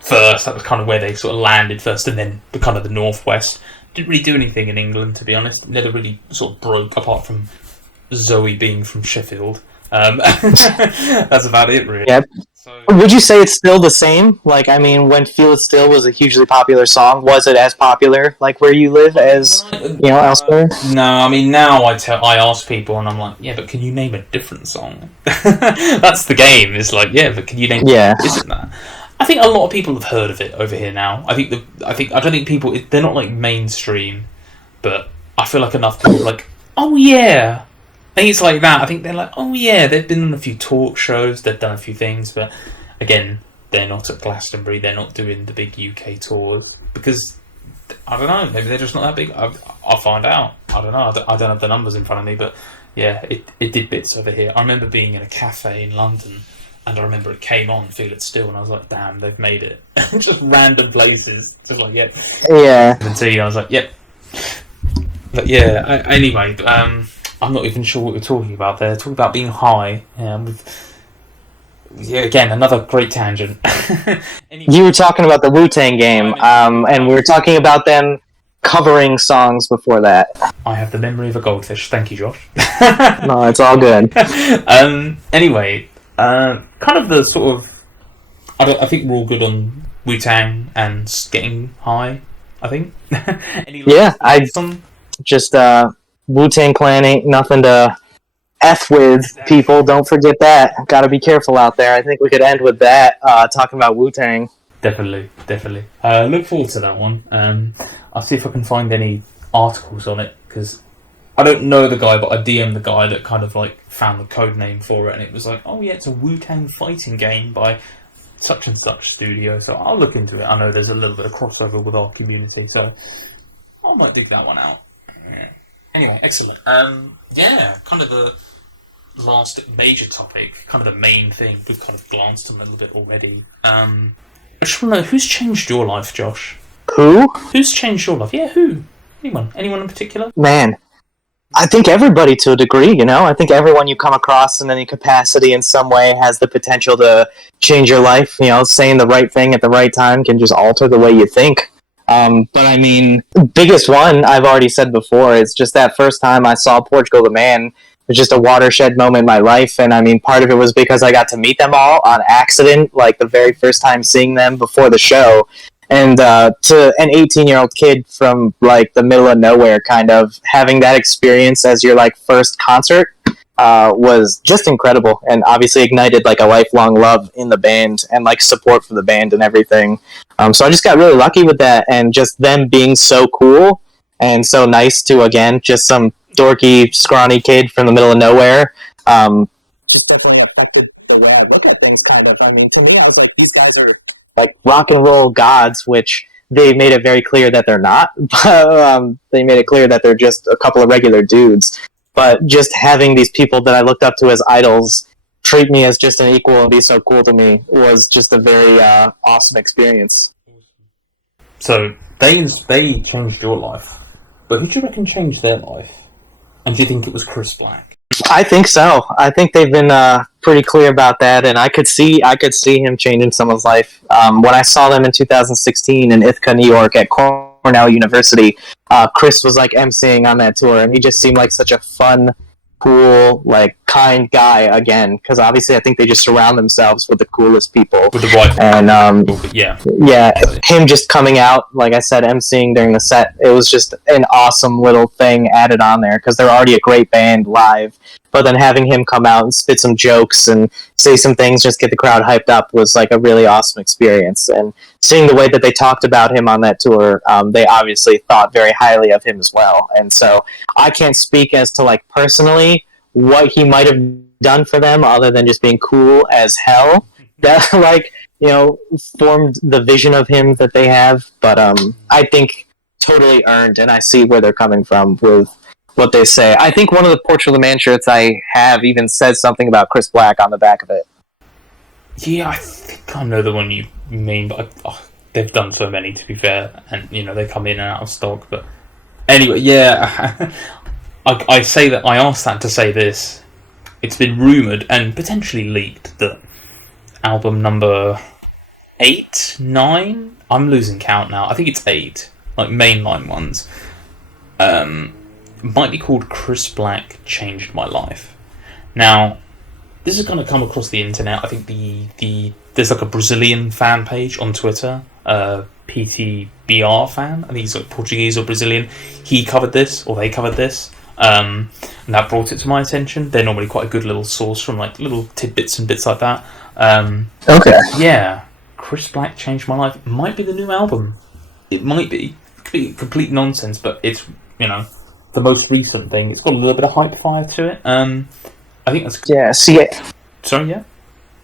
first. That was kind of where they sort of landed first, and then the kind of the Northwest. Didn't really do anything in England, to be honest. Never really sort of broke, apart from Zoe being from Sheffield. That's about it, really. Yep. So, would you say it's still the same? Like, I mean, when Feel It Still was a hugely popular song, was it as popular, like, where you live as, elsewhere? No, I mean, now I ask people, and I'm like, yeah, but can you name a different song? That's the game. It's like, yeah, but can you name... Yeah. Isn't that? I think a lot of people have heard of it over here now. I don't think people... They're not, like, mainstream, but I feel like enough people are like, oh, yeah... I think it's like that. I think they're like, oh yeah, they've been on a few talk shows, they've done a few things, but again, they're not at Glastonbury, they're not doing the big UK tour, because, I don't know, maybe they're just not that big. I'll find out. I don't know. I don't have the numbers in front of me, but yeah, it did bits over here. I remember being in a cafe in London, and I remember it came on Feel It Still, and I was like, damn, they've made it. Just random places. Just like, yep. Yeah. 17, I was like, yep. But yeah, anyway, I'm not even sure what we're talking about there. Talking about being high. Yeah, again, another great tangent. Anyway. You were talking about the Wu Tang game, and we were talking about them covering songs before that. I have the memory of a goldfish. Thank you, Josh. No, it's all good. Anyway, kind of the sort of... I think we're all good on Wu Tang and getting high, I think. Just Wu Tang Clan ain't nothing to F with, people. Don't forget that. Gotta be careful out there. I think we could end with that, talking about Wu Tang. Definitely. Look forward to that one. I'll see if I can find any articles on it, because I don't know the guy, but I DM'd the guy that kind of like found the code name for it, and it was like, oh yeah, it's a Wu Tang fighting game by such and such studio, so I'll look into it. I know there's a little bit of crossover with our community, so I might dig that one out. Yeah. Anyway, excellent. Yeah, kind of the last major topic, kind of the main thing. We've kind of glanced a little bit already. I just want to know, who's changed your life, Josh? Who? Who's changed your life? Yeah, who? Anyone in particular? Man, I think everybody to a degree, you know? I think everyone you come across in any capacity in some way has the potential to change your life. You know, saying the right thing at the right time can just alter the way you think. But I mean, biggest one, I've already said before, is just that first time I saw Portugal The Man. It was just a watershed moment in my life, and I mean, part of it was because I got to meet them all on accident, like the very first time seeing them before the show. And to an 18-year-old kid from like the middle of nowhere, kind of having that experience as your like first concert was just incredible, and obviously ignited like a lifelong love in the band and like support for the band and everything. So I just got really lucky with that, and just them being so cool and so nice to, again, just some dorky, scrawny kid from the middle of nowhere. Just definitely affected the way I look at things, kind of. I mean, to me, I was like, these guys are like rock and roll gods, which they made it very clear that they're not. They made it clear that they're just a couple of regular dudes. But just having these people that I looked up to as idols treat me as just an equal and be so cool to me was just a very awesome experience. So they changed your life, but who do you reckon changed their life? And do you think it was Chris Black? I think so. I think they've been pretty clear about that, and I could see him changing someone's life. When I saw them in 2016 in Ithaca, New York, at Cornell University, Chris was like emceeing on that tour, and he just seemed like such a fun, cool, like kind guy again. Because obviously, I think they just surround themselves with the coolest people. With the right. And yeah, him just coming out, like I said, emceeing during the set, it was just an awesome little thing added on there, because they're already a great band live. But then having him come out and spit some jokes and say some things, just get the crowd hyped up, was like a really awesome experience. And seeing the way that they talked about him on that tour, they obviously thought very highly of him as well. And so I can't speak as to like personally what he might have done for them, other than just being cool as hell. That like, you know, formed the vision of him that they have. But I think totally earned, and I see where they're coming from with what they say. I think one of the Portugal The Man shirts I have even says something about Chris Black on the back of it. Yeah, I think I know the one you mean, but they've done so many, to be fair, and you know they come in and out of stock. But anyway, yeah, I say that I asked that to say this. It's been rumoured and potentially leaked that album number 8, 9. I'm losing count now. I think it's 8, like mainline ones. Might be called Chris Black Changed My Life. Now, this is going to come across the internet. I think there's like a Brazilian fan page on Twitter, PTBR fan. I think he's like Portuguese or Brazilian. He covered this, or they covered this, and that brought it to my attention. They're normally quite a good little source from like little tidbits and bits like that. Okay. Yeah, Chris Black Changed My Life. It might be the new album. It might be. It could be complete nonsense, but it's, you know, the most recent thing. It's got a little bit of hype fire to it. I think that's... Yeah, see it. Sorry, yeah?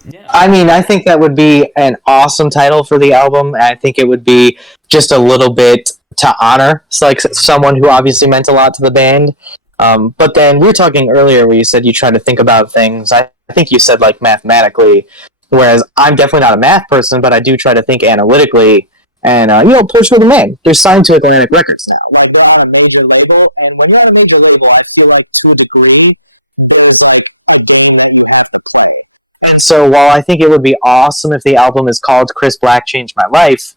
Yeah. I mean, I think that would be an awesome title for the album. I think it would be just a little bit to honor. It's like someone who obviously meant a lot to the band. But then we were talking earlier where you said you try to think about things. I think you said like mathematically, whereas I'm definitely not a math person, but I do try to think analytically. And, Portugal The Man, they're signed to Atlantic Records now. Like, they're on a major label, and when you're on a major label, I feel like to a degree, there's like a game that you have to play. And so while I think it would be awesome if the album is called Chris Black Changed My Life,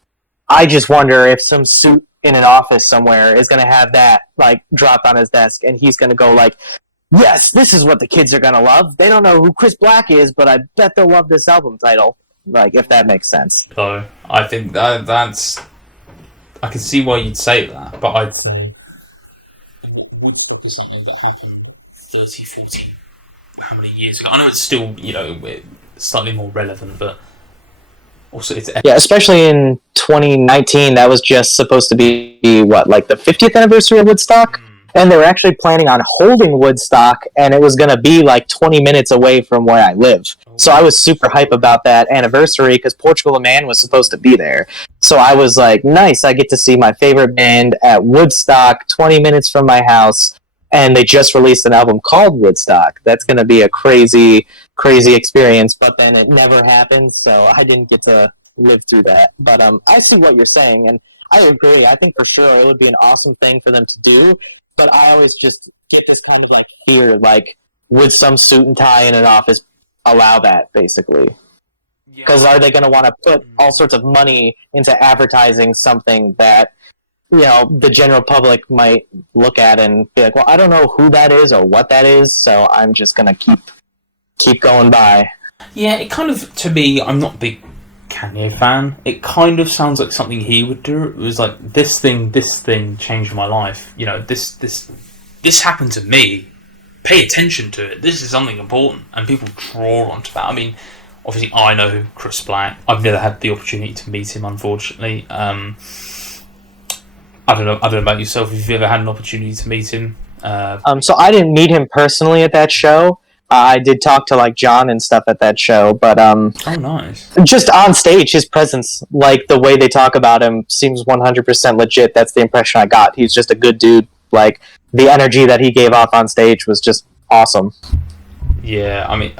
I just wonder if some suit in an office somewhere is going to have that, like, dropped on his desk, and he's going to go, like, yes, this is what the kids are going to love. They don't know who Chris Black is, but I bet they'll love this album title. Like, if that makes sense. So, I think that's... I can see why you'd say that, but I'd say... something that happened 30, 40... how many years ago? I know it's still, slightly more relevant, but also it's... Yeah, especially in 2019, that was just supposed to be, like the 50th anniversary of Woodstock? And they were actually planning on holding Woodstock, and it was going to be like 20 minutes away from where I live. So I was super hype about that anniversary, because Portugal The Man was supposed to be there. So I was like, nice, I get to see my favorite band at Woodstock, 20 minutes from my house. And they just released an album called Woodstock. That's going to be a crazy, crazy experience. But then it never happened, so I didn't get to live through that. But I see what you're saying, and I agree. I think for sure it would be an awesome thing for them to do. But I always just get this kind of like fear, like, would some suit and tie in an office allow that, basically? Because are they going to want to put all sorts of money into advertising something that the general public might look at and be like, well, I don't know who that is or what that is, so I'm just going to keep going by. Yeah, it kind of, to me, I'm not a big Kanye fan. It kind of sounds like something he would do. It was like, this thing changed my life. This happened to me. Pay attention to it. This is something important. And people draw onto that. I mean, obviously, I know Chris Black. I've never had the opportunity to meet him, unfortunately. I don't know about yourself. If you've ever had an opportunity to meet him. So I didn't meet him personally at that show. I did talk to like John and stuff at that show, but oh, nice. Just on stage, his presence, like the way they talk about him, seems 100% legit. That's the impression I got. He's just a good dude. Like the energy that he gave off on stage was just awesome. Yeah, I mean,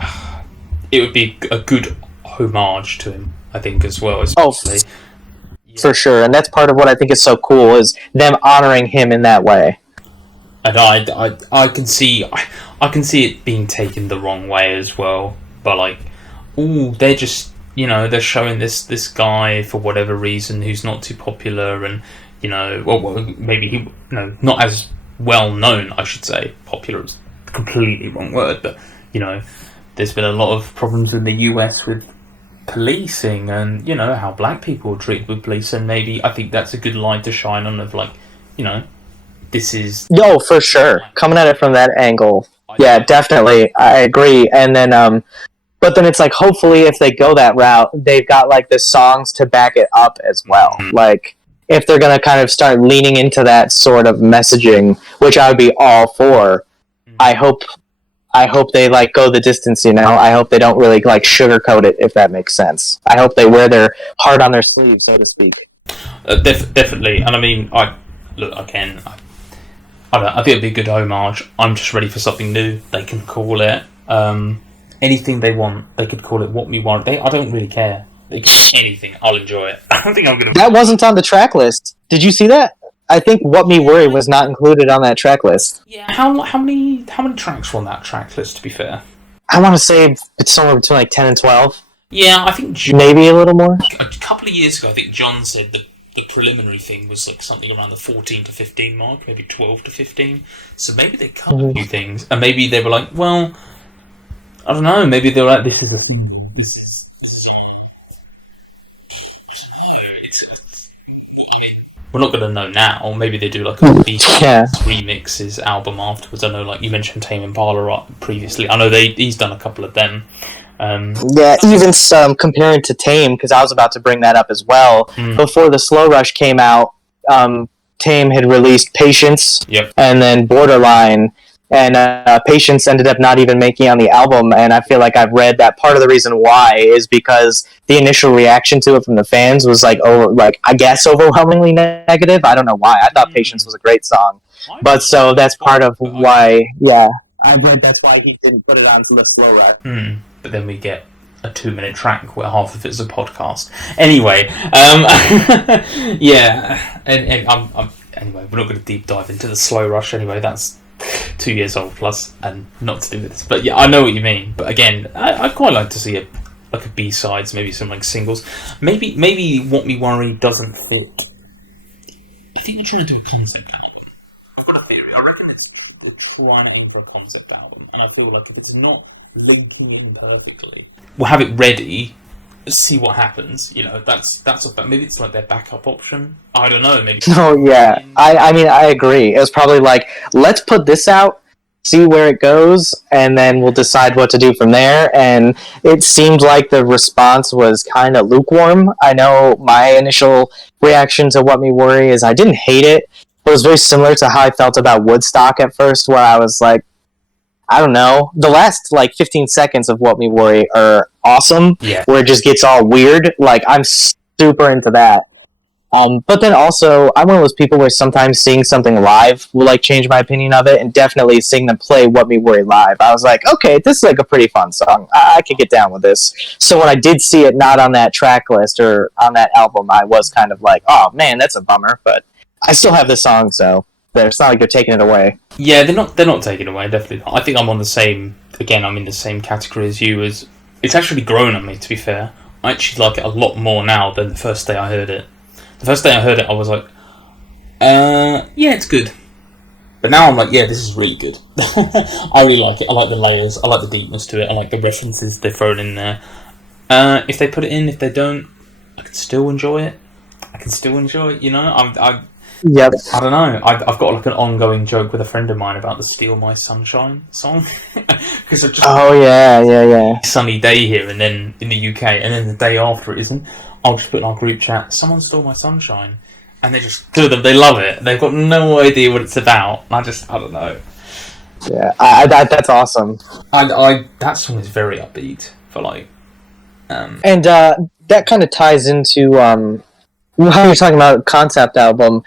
it would be a good homage to him, I think, as well. Especially. For sure, and that's part of what I think is so cool is them honoring him in that way. And I can see it being taken the wrong way as well. But like, they're just they're showing this guy for whatever reason who's not too popular, and maybe he not as well known. I should say popular is a completely wrong word, but there's been a lot of problems in the US with policing and how black people are treated with police, and maybe I think that's a good light to shine on of like this is for sure coming at it from that angle. Yeah, definitely, I agree. And then but then it's like, hopefully if they go that route, they've got like the songs to back it up as well. Mm-hmm. Like if they're gonna kind of start leaning into that sort of messaging, which I would be all for. Mm-hmm. I hope they like go the distance, I hope they don't really like sugarcoat it, if that makes sense. I hope they wear their heart on their sleeve, so to speak. Definitely, and I mean, I think it'd be a good homage. I'm just ready for something new. They can call it anything they want. They could call it What Me Want. I don't really care. They can anything. I'll enjoy it. I don't think I'm gonna. That wasn't on the track list. Did you see that? I think What Me Worry was not included on that track list. Yeah. How many tracks were on that track list, to be fair? I want to say it's somewhere between like 10 and 12. Yeah, I think maybe a little more. A couple of years ago, I think John said that the preliminary thing was like something around the 14 to 15 mark, maybe 12 to 15. So maybe they cut a few things, and maybe they were like, well, I don't know. Maybe they were like, we're not going to know now. Maybe they do like a remixes album afterwards. I know, like you mentioned Tame Impala previously. I know he's done a couple of them. Even some comparing to Tame, because I was about to bring that up as well. Before the Slow Rush came out, Tame had released Patience, and then Borderline, and Patience ended up not even making it on the album. And I feel like I've read that part of the reason why is because the initial reaction to it from the fans was I guess overwhelmingly negative. I don't know why. I thought Patience was a great song, but so that's part of why. Yeah, I read that's why he didn't put it onto the slow rap. But then we get a 2-minute track where half of it's a podcast. Anyway, yeah, and anyway, we're not going to deep dive into the slow rush. Anyway, that's 2 years old plus, and not to do with this. But yeah, I know what you mean. But again, I'd quite like to see a B-sides, maybe some like singles. Maybe What Me Worry doesn't fit. I think you're trying to do a concept album. I reckon it's trying to aim for a concept album, and I feel like if it's not linking in perfectly, we'll have it ready, see what happens. You know, that's maybe it's like their backup option. I don't know, maybe. Oh yeah, I mean I agree. It was probably like, let's put this out, see where it goes, and then we'll decide what to do from there. And it seemed like the response was kind of lukewarm. I know my initial reaction to What Me Worry is I didn't hate it, but it was very similar to how I felt about Woodstock at first, where I was like, I don't know. The last 15 seconds of What Me Worry are awesome. Yeah. Where it just gets all weird. Like, I'm super into that. But then also, I'm one of those people where sometimes seeing something live will change my opinion of it, and definitely seeing them play What Me Worry live, I was like, okay, this is a pretty fun song. I could get down with this. So when I did see it not on that track list or on that album, I was kind of like, oh man, that's a bummer. But I still have the song, so it's not like they're taking it away. Yeah, they're not taking it away, definitely not. I think I'm in the same category as you. As it's actually grown on me, to be fair. I actually like it a lot more now than the first day I heard it. The first day I heard it, I was like, yeah, it's good. But now I'm like, yeah, this is really good. I really like it. I like the layers. I like the deepness to it. I like the references they've thrown in there. If they put it in, if they don't, I can still enjoy it. You know? Yep. I don't know. I've got an ongoing joke with a friend of mine about the "Steal My Sunshine" song because yeah. Sunny day here, and then in the UK, and then the day after it isn't. I'll just put in our group chat, "Someone stole my sunshine," and they just do them. They love it. They've got no idea what it's about. I don't know. Yeah, that's awesome. That song is very upbeat for and that kind of ties into how you're talking about concept album,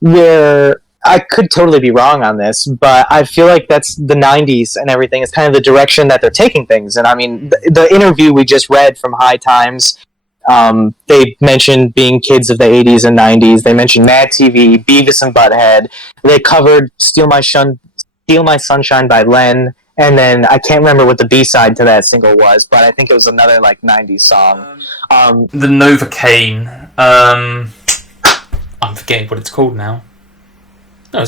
where I could totally be wrong on this, but I feel like that's the 90s and everything is kind of the direction that they're taking things. And I mean, the interview we just read from High Times, they mentioned being kids of the 80s and 90s. They mentioned Mad TV, Beavis and Butthead. They covered Steal My Sunshine by Len. And then I can't remember what the B-side to that single was, but I think it was another 90s song. The Nova Kane. I'm forgetting what it's called now. No,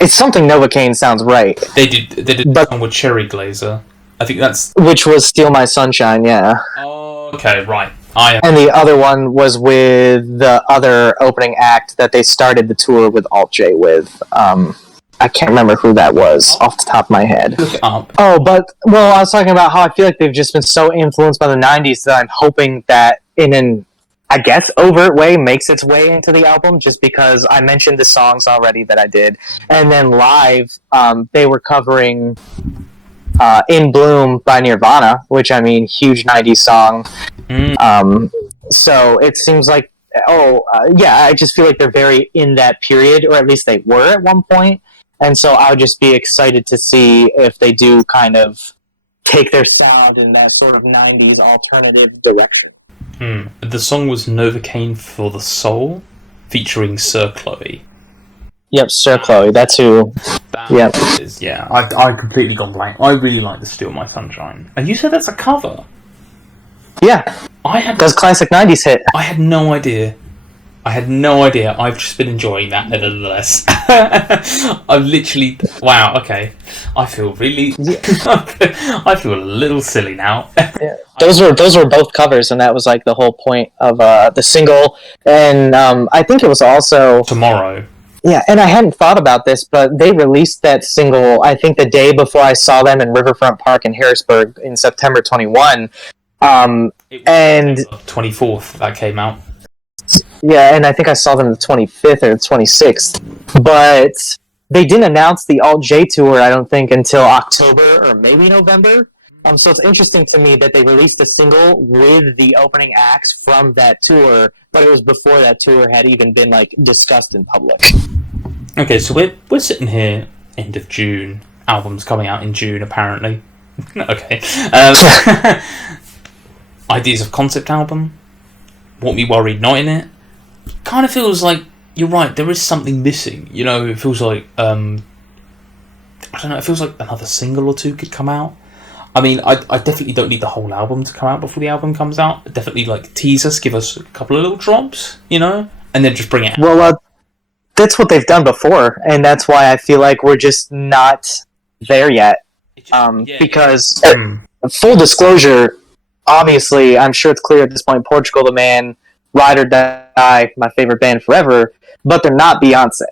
it's something Novocaine sounds right. They did a song with Cherry Glazer. I think that's which was Steal My Sunshine. Yeah. Oh, okay, right. And the other one was with the other opening act that they started the tour with Alt J with. I can't remember who that was off the top of my head. I was talking about how I feel like they've just been so influenced by the 90s that I'm hoping that in an, I guess, overt way makes its way into the album, just because I mentioned the songs already that I did. And then live, they were covering In Bloom by Nirvana, which, I mean, huge 90s song. So it seems like, I just feel like they're very in that period, or at least they were at one point. And so I would just be excited to see if they do kind of take their sound in that sort of 90s alternative direction. The song was Novocaine for the Soul, featuring Sir Chloe. Yep, Sir Chloe, that's who. Yep. Yeah, I completely gone blank. I really like the Steal My Sunshine. And you said that's a cover? Yeah. Does classic 90s hit? I had no idea. I've just been enjoying that nevertheless. I've literally... Wow, okay. I feel really... I feel a little silly now. Yeah. Those were both covers, and that was like the whole point of the single. And I think it was also... Tomorrow. Yeah, and I hadn't thought about this, but they released that single, I think the day before I saw them in Riverfront Park in Harrisburg in September 21. And... 24th that came out. Yeah, and I think I saw them the 25th or the 26th. But they didn't announce the Alt J tour, I don't think, until October or maybe November. So it's interesting to me that they released a single with the opening acts from that tour, but it was before that tour had even been like discussed in public. Okay, so we're sitting here end of June. Album's coming out in June, apparently. Okay. Ideas of concept album. What Me Worried Not in it. Kind of feels like you're right. There is something missing. You know, it feels like I don't know. It feels like another single or two could come out. I mean, I definitely don't need the whole album to come out before the album comes out. Definitely, like, tease us, give us a couple of little drops, you know, and then just bring it out. Well, that's what they've done before, and that's why I feel like we're just not there yet. Because, full disclosure, obviously, I'm sure it's clear at this point, Portugal The Man, Ride or Die, my favorite band forever, but they're not Beyonce.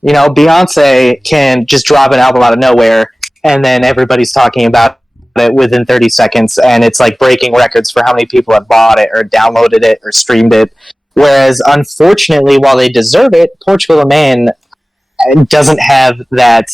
You know, Beyonce can just drop an album out of nowhere, and then everybody's talking about it within 30 seconds, and it's like breaking records for how many people have bought it or downloaded it or streamed it. Whereas, unfortunately, while they deserve it, Portugal The Man doesn't have that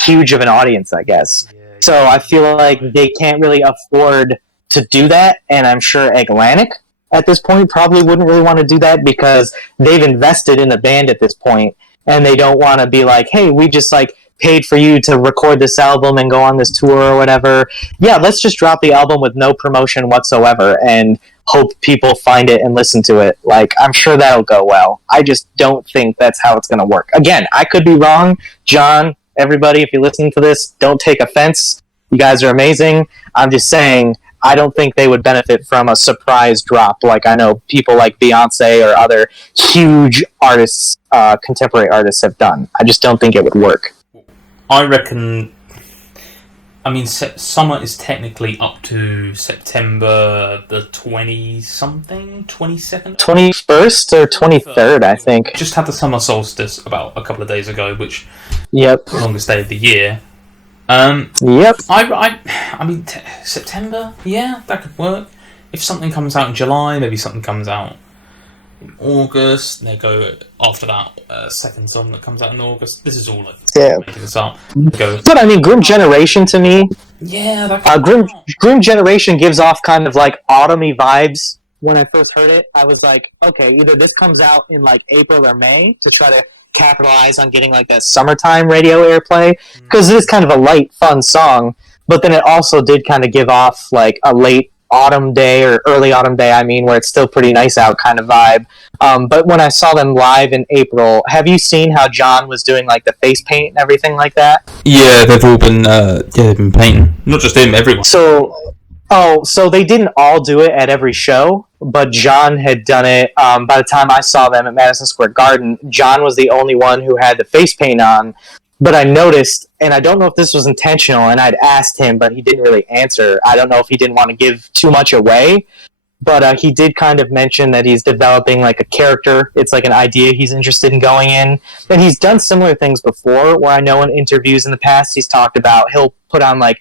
huge of an audience, I guess. So I feel like they can't really afford to do that, and I'm sure Atlantic at this point probably wouldn't really want to do that because they've invested in the band at this point, and they don't want to be like, hey, we just like paid for you to record this album and go on this tour or whatever. Yeah, let's just drop the album with no promotion whatsoever and hope people find it and listen to it. Like, I'm sure that'll go well. I just don't think that's how it's going to work. Again, I could be wrong. John, everybody, if you listen to this, don't take offense. You guys are amazing. I'm just saying, I don't think they would benefit from a surprise drop like I know people like Beyonce or other huge artists, contemporary artists have done. I just don't think it would work. I reckon. I mean, summer is technically up to September the 20-something, 22nd? 21st or 23rd, I think. Just had the summer solstice about a couple of days ago, which... Yep. Longest day of the year. Yep. I mean, September? Yeah, that could work. If something comes out in July, maybe something comes out in August, they go after that second song that comes out in August. This is all like making this up. But I mean, Grim Generation to me. Yeah, that Grim Generation gives off kind of like autumny vibes. When I first heard it, I was like, okay, either this comes out in like April or May to try to capitalize on getting like that summertime radio airplay, because it is kind of a light, fun song. But then it also did kind of give off like a late autumn day or early autumn day, I mean, where it's still pretty nice out kind of vibe. But when I saw them live in April, have you seen how John was doing like the face paint and everything like that? Yeah, they've all been they've been painting. Not just him, everyone. So they didn't all do it at every show, but John had done it. By the time I saw them at Madison Square Garden, John was the only one who had the face paint on. But I noticed, and I don't know if this was intentional, and I'd asked him, but he didn't really answer. I don't know if he didn't want to give too much away, but he did kind of mention that he's developing like a character. It's like an idea he's interested in going in. And he's done similar things before, where I know in interviews in the past he's talked about he'll put on like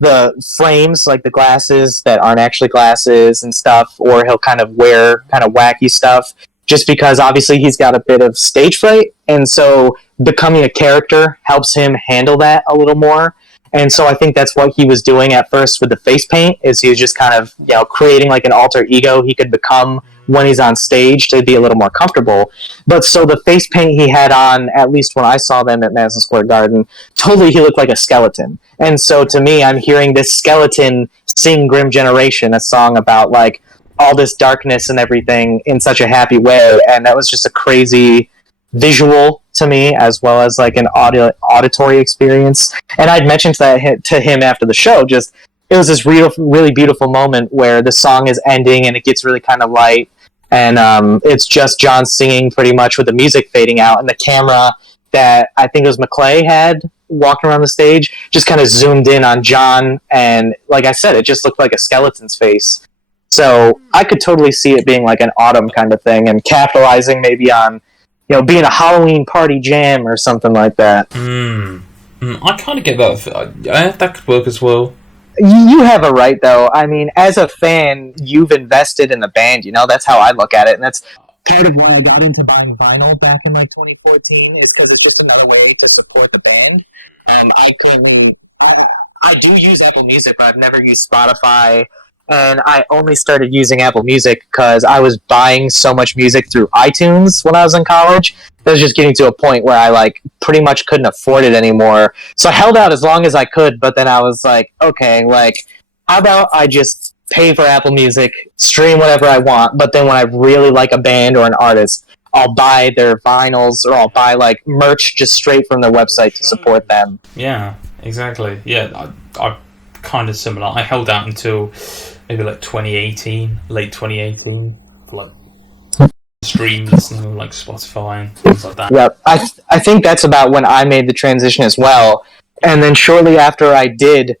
the frames, like the glasses that aren't actually glasses and stuff, or he'll kind of wear kind of wacky stuff. Just because obviously he's got a bit of stage fright, and so becoming a character helps him handle that a little more. And so I think that's what he was doing at first with the face paint, is he was just kind of, you know, creating like an alter ego he could become when he's on stage to be a little more comfortable. But so the face paint he had on, at least when I saw them at Madison Square Garden, totally he looked like a skeleton. And so to me, I'm hearing this skeleton sing Grim Generation, a song about like all this darkness and everything in such a happy way, and that was just a crazy visual to me, as well as like an auditory experience. And I'd mentioned that to him after the show. Just it was this really beautiful moment where the song is ending and it gets really kind of light, and it's just John singing pretty much with the music fading out, and the camera that I think it was McClay had walking around the stage just kind of zoomed in on John, and like I said, it just looked like a skeleton's face. So I could totally see it being like an autumn kind of thing, and capitalizing maybe on, you know, being a Halloween party jam or something like that. I kind of get that. Yeah, that could work as well. You have a right, though. I mean, as a fan, you've invested in the band. You know, that's how I look at it, and that's part of why I got into buying vinyl back in like 2014 is because it's just another way to support the band. I do use Apple Music, but I've never used Spotify. And I only started using Apple Music because I was buying so much music through iTunes when I was in college. It was just getting to a point where I like pretty much couldn't afford it anymore. So I held out as long as I could, but then I was like, okay, like, how about I just pay for Apple Music, stream whatever I want, but then when I really like a band or an artist, I'll buy their vinyls or I'll buy like merch just straight from their website to support them. Yeah, exactly. Yeah, I'm kind of similar. I held out until maybe like 2018, late 2018, for like stream listening, like Spotify and things like that. Yep, I think that's about when I made the transition as well. And then shortly after I did,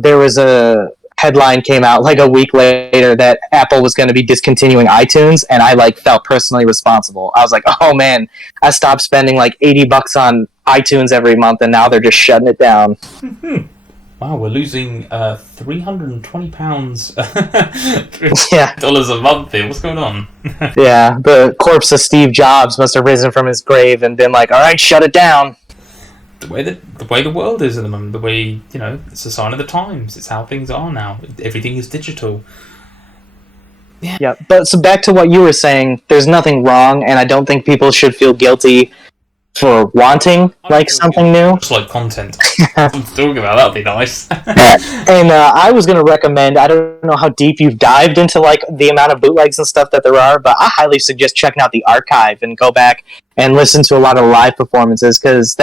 there was a headline came out like a week later that Apple was going to be discontinuing iTunes, and I like felt personally responsible. I was like, oh man, I stopped spending like $80 on iTunes every month, and now they're just shutting it down. Wow, we're losing £320 yeah. dollars a month here. What's going on? Yeah, the corpse of Steve Jobs must have risen from his grave and been like, all right, shut it down. The way the world is at the moment, the way, you know, it's a sign of the times. It's how things are now. Everything is digital. Yeah, but so back to what you were saying, there's nothing wrong, and I don't think people should feel guilty for wanting like something new. Just like content. I'm talking about that'd be nice. And I was going to recommend, I don't know how deep you've dived into like the amount of bootlegs and stuff that there are, but I highly suggest checking out the archive and go back and listen to a lot of live performances, because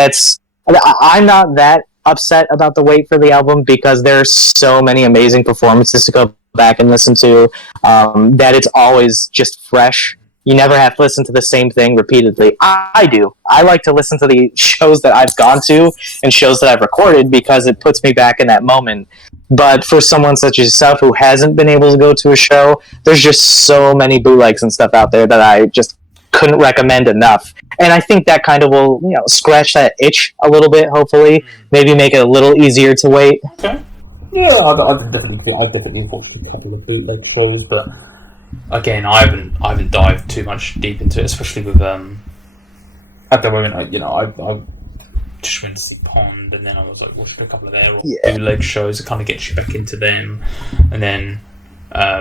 I'm not that upset about the wait for the album because there's so many amazing performances to go back and listen to, that it's always just fresh. You never have to listen to the same thing repeatedly. I do. I like to listen to the shows that I've gone to and shows that I've recorded because it puts me back in that moment. But for someone such as yourself who hasn't been able to go to a show, there's just so many bootlegs and stuff out there that I just couldn't recommend enough. And I think that kind of will, you know, scratch that itch a little bit, hopefully. Maybe make it a little easier to wait. Okay. Yeah, I've definitely thought a couple of bootleg calls, but again, I haven't dived too much deep into it, especially with at the moment. I just went to the pond, and then I was like watching a couple of their bootleg shows to kind of get you back into them, and then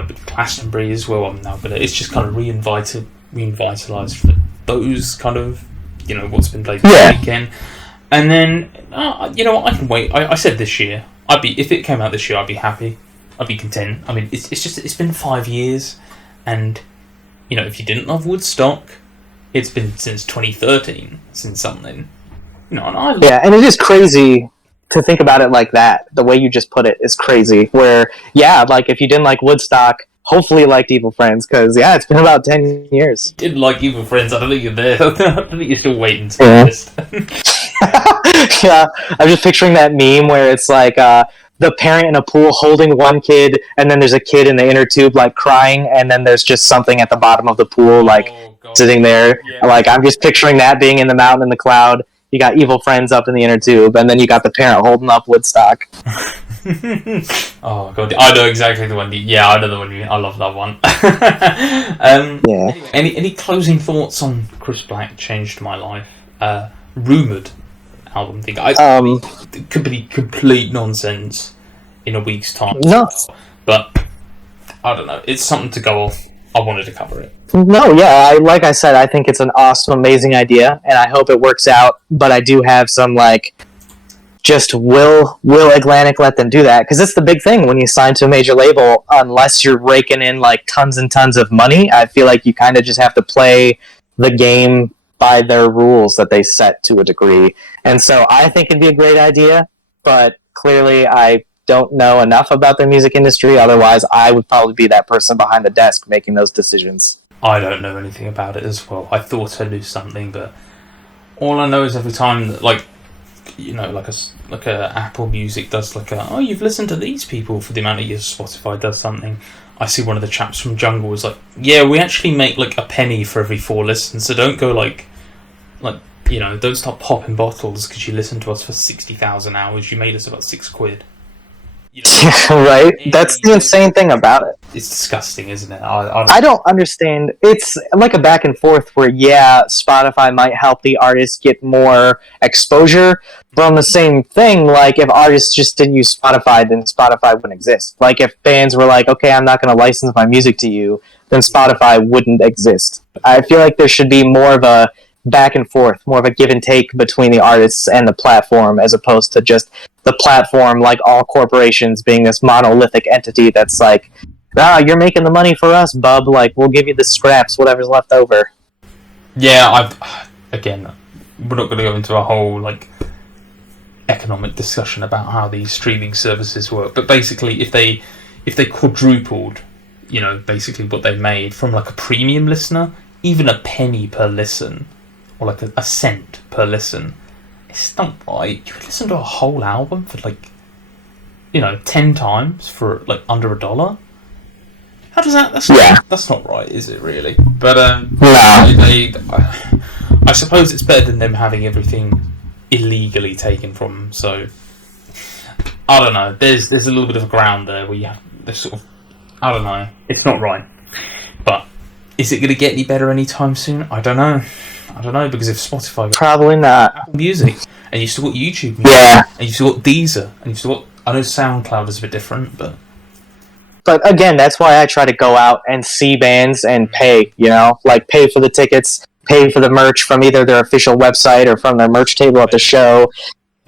with Glastonbury as well. I'm now gonna. It's just kind of revitalized for those kind of, you know, what's been played this weekend, and then you know what, I can wait. I said this year, if it came out this year, I'd be happy. I'd be content. I mean, it's been 5 years. And, you know, if you didn't love Woodstock, it's been since 2013, since something. You know, and and it is crazy to think about it like that. The way you just put it is crazy. Where, like, if you didn't like Woodstock, hopefully you liked Evil Friends, because, it's been about 10 years. Didn't like Evil Friends, I don't think you're there. I don't think you're still waiting to be honest. Yeah, I'm just picturing that meme where it's like, the parent in a pool holding one kid, and then there's a kid in the inner tube like crying, and then there's just something at the bottom of the pool like sitting there. Yeah. Like, I'm just picturing that being in the mountain in the cloud. You got Evil Friends up in the inner tube, and then you got the parent holding up Woodstock. Oh god, I know exactly the one. I know the one. I love that one. Yeah. Anyway, any closing thoughts on Chris Black changed my life? Rumoured album thing. It could be complete nonsense in a week's time. No. But I don't know. It's something to go off. I wanted to cover it. No, like I said, I think it's an awesome, amazing idea, and I hope it works out. But I do have some just will Atlantic let them do that? Because it's the big thing when you sign to a major label. Unless you're raking in like tons and tons of money, I feel like you kind of just have to play the game by their rules that they set to a degree. And so I think it'd be a great idea, but clearly I don't know enough about the music industry. Otherwise, I would probably be that person behind the desk making those decisions. I don't know anything about it as well. I thought I knew something, but all I know is every time that, like a Apple Music does you've listened to these people for the amount of years Spotify does something, I see one of the chaps from Jungle was like, yeah, we actually make like a penny for every 4 listens, so don't go don't start popping bottles because you listened to us for 60,000 hours. You made us about £6. Right? That's the insane thing about it. It's disgusting, isn't it? I don't understand. It's like a back and forth where, yeah, Spotify might help the artists get more exposure, but on the same thing, like, if artists just didn't use Spotify, then Spotify wouldn't exist. Like, if bands were like, okay, I'm not going to license my music to you, then Spotify wouldn't exist. I feel like there should be more of a back and forth, more of a give and take between the artists and the platform, as opposed to just the platform, like all corporations, being this monolithic entity that's like, you're making the money for us, bub, like, we'll give you the scraps, whatever's left over. Yeah, again, we're not going to go into a whole, like, economic discussion about how these streaming services work, but basically, if they quadrupled, basically what they made from, like, a premium listener, even a penny per listen, or like a cent per listen, it's not right. You could listen to a whole album for, like, 10 times for, like, under $1. How does that? That's not right, is it really? But I suppose it's better than them having everything illegally taken from them. So I don't know. There's a little bit of ground there where you have this sort of, I don't know. It's not right. But is it going to get any better anytime soon? I don't know. Because if Spotify, probably not. Apple Music, and you still got YouTube Music, and you still got Deezer, and you still got, I know SoundCloud is a bit different, but again, that's why I try to go out and see bands and pay, like, pay for the tickets, pay for the merch from either their official website or from their merch table at the show.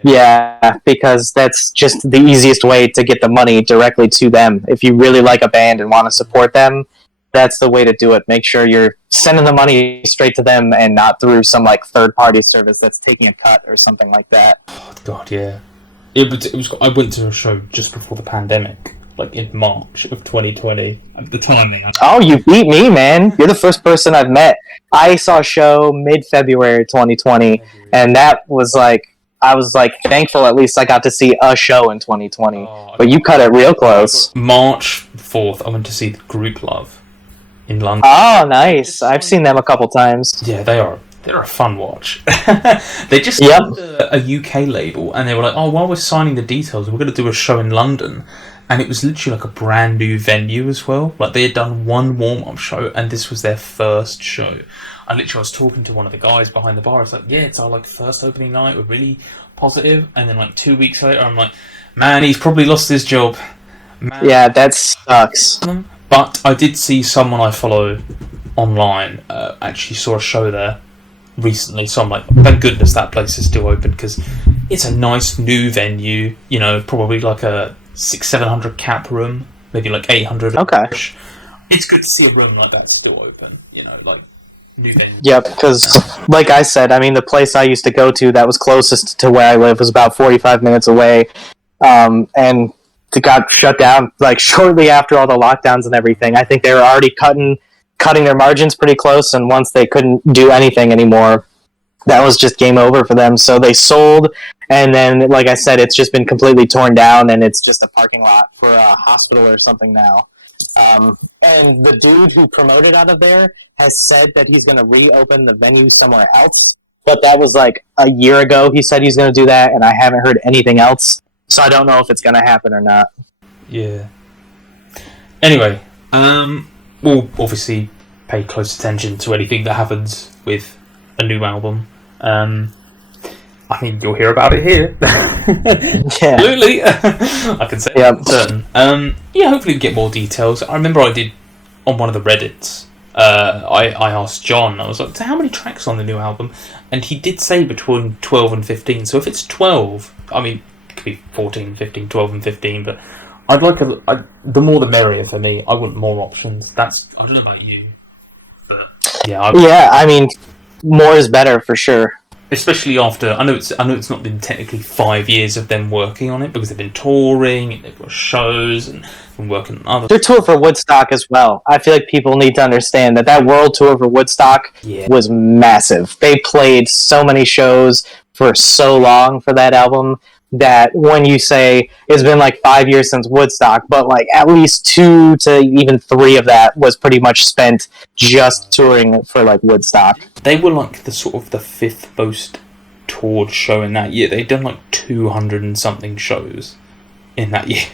Yeah, because that's just the easiest way to get the money directly to them. If you really like a band and want to support them, that's the way to do it. Make sure you're sending the money straight to them and not through some, like, third-party service that's taking a cut or something like that. Oh, God, yeah. It was. I went to a show just before the pandemic, like in March of 2020. At the timing. Oh, you beat me, man. You're the first person I've met. I saw a show mid-February 2020, and that was like, I was like thankful at least I got to see a show in 2020. But you cut it real close. March 4th, I went to see the Group Love in London. Oh, nice. I've seen them a couple times. Yeah, they're a fun watch. They just signed a UK label, and they were like, oh, while we're signing the details, we're going to do a show in London. And it was literally like a brand new venue as well. Like, they had done one warm-up show, and this was their first show. I was talking to one of the guys behind the bar. I was like, yeah, it's our, like, first opening night. We're really positive. And then, like, 2 weeks later, I'm like, man, he's probably lost his job. Man. Yeah, that sucks. But I did see someone I follow online actually saw a show there recently. So I'm like, thank goodness that place is still open, because it's a nice new venue. Probably like a 600-700 cap room, maybe like 800. Okay. It's good to see a room like that still open, like new venue. Yep, because like I said, I mean, the place I used to go to that was closest to where I live was about 45 minutes away, and it got shut down like shortly after all the lockdowns and everything. I think they were already cutting their margins pretty close, and once they couldn't do anything anymore, that was just game over for them. So they sold, and then, like I said, it's just been completely torn down, and it's just a parking lot for a hospital or something now. And the dude who promoted out of there has said that he's going to reopen the venue somewhere else, but that was like a year ago he said he's going to do that, and I haven't heard anything else, so I don't know if it's going to happen or not. Yeah. Anyway, we'll obviously pay close attention to anything that happens with a new album. I mean, you'll hear about it here. Yeah. Absolutely. I can say I'm certain. Hopefully we get more details. I remember I did on one of the Reddits, I asked John, I was like, so how many tracks on the new album? And he did say between 12 and 15. So if it's 12, I mean, it could be 14, 15, 12 and 15, but I'd like the more the merrier for me. I want more options. I don't know about you, but yeah. I mean, more is better for sure. Especially after, I know it's not been technically 5 years of them working on it, because they've been touring and they've got shows and been working on other. Their tour for Woodstock as well. I feel like people need to understand that world tour for Woodstock was massive. They played so many shows for so long for that album that when you say it's been like 5 years since Woodstock, but like at least 2 to even 3 of that was pretty much spent just touring for like Woodstock. They were like the sort of the 5th most toured show in that year. They'd done like 200 and something shows. in that year.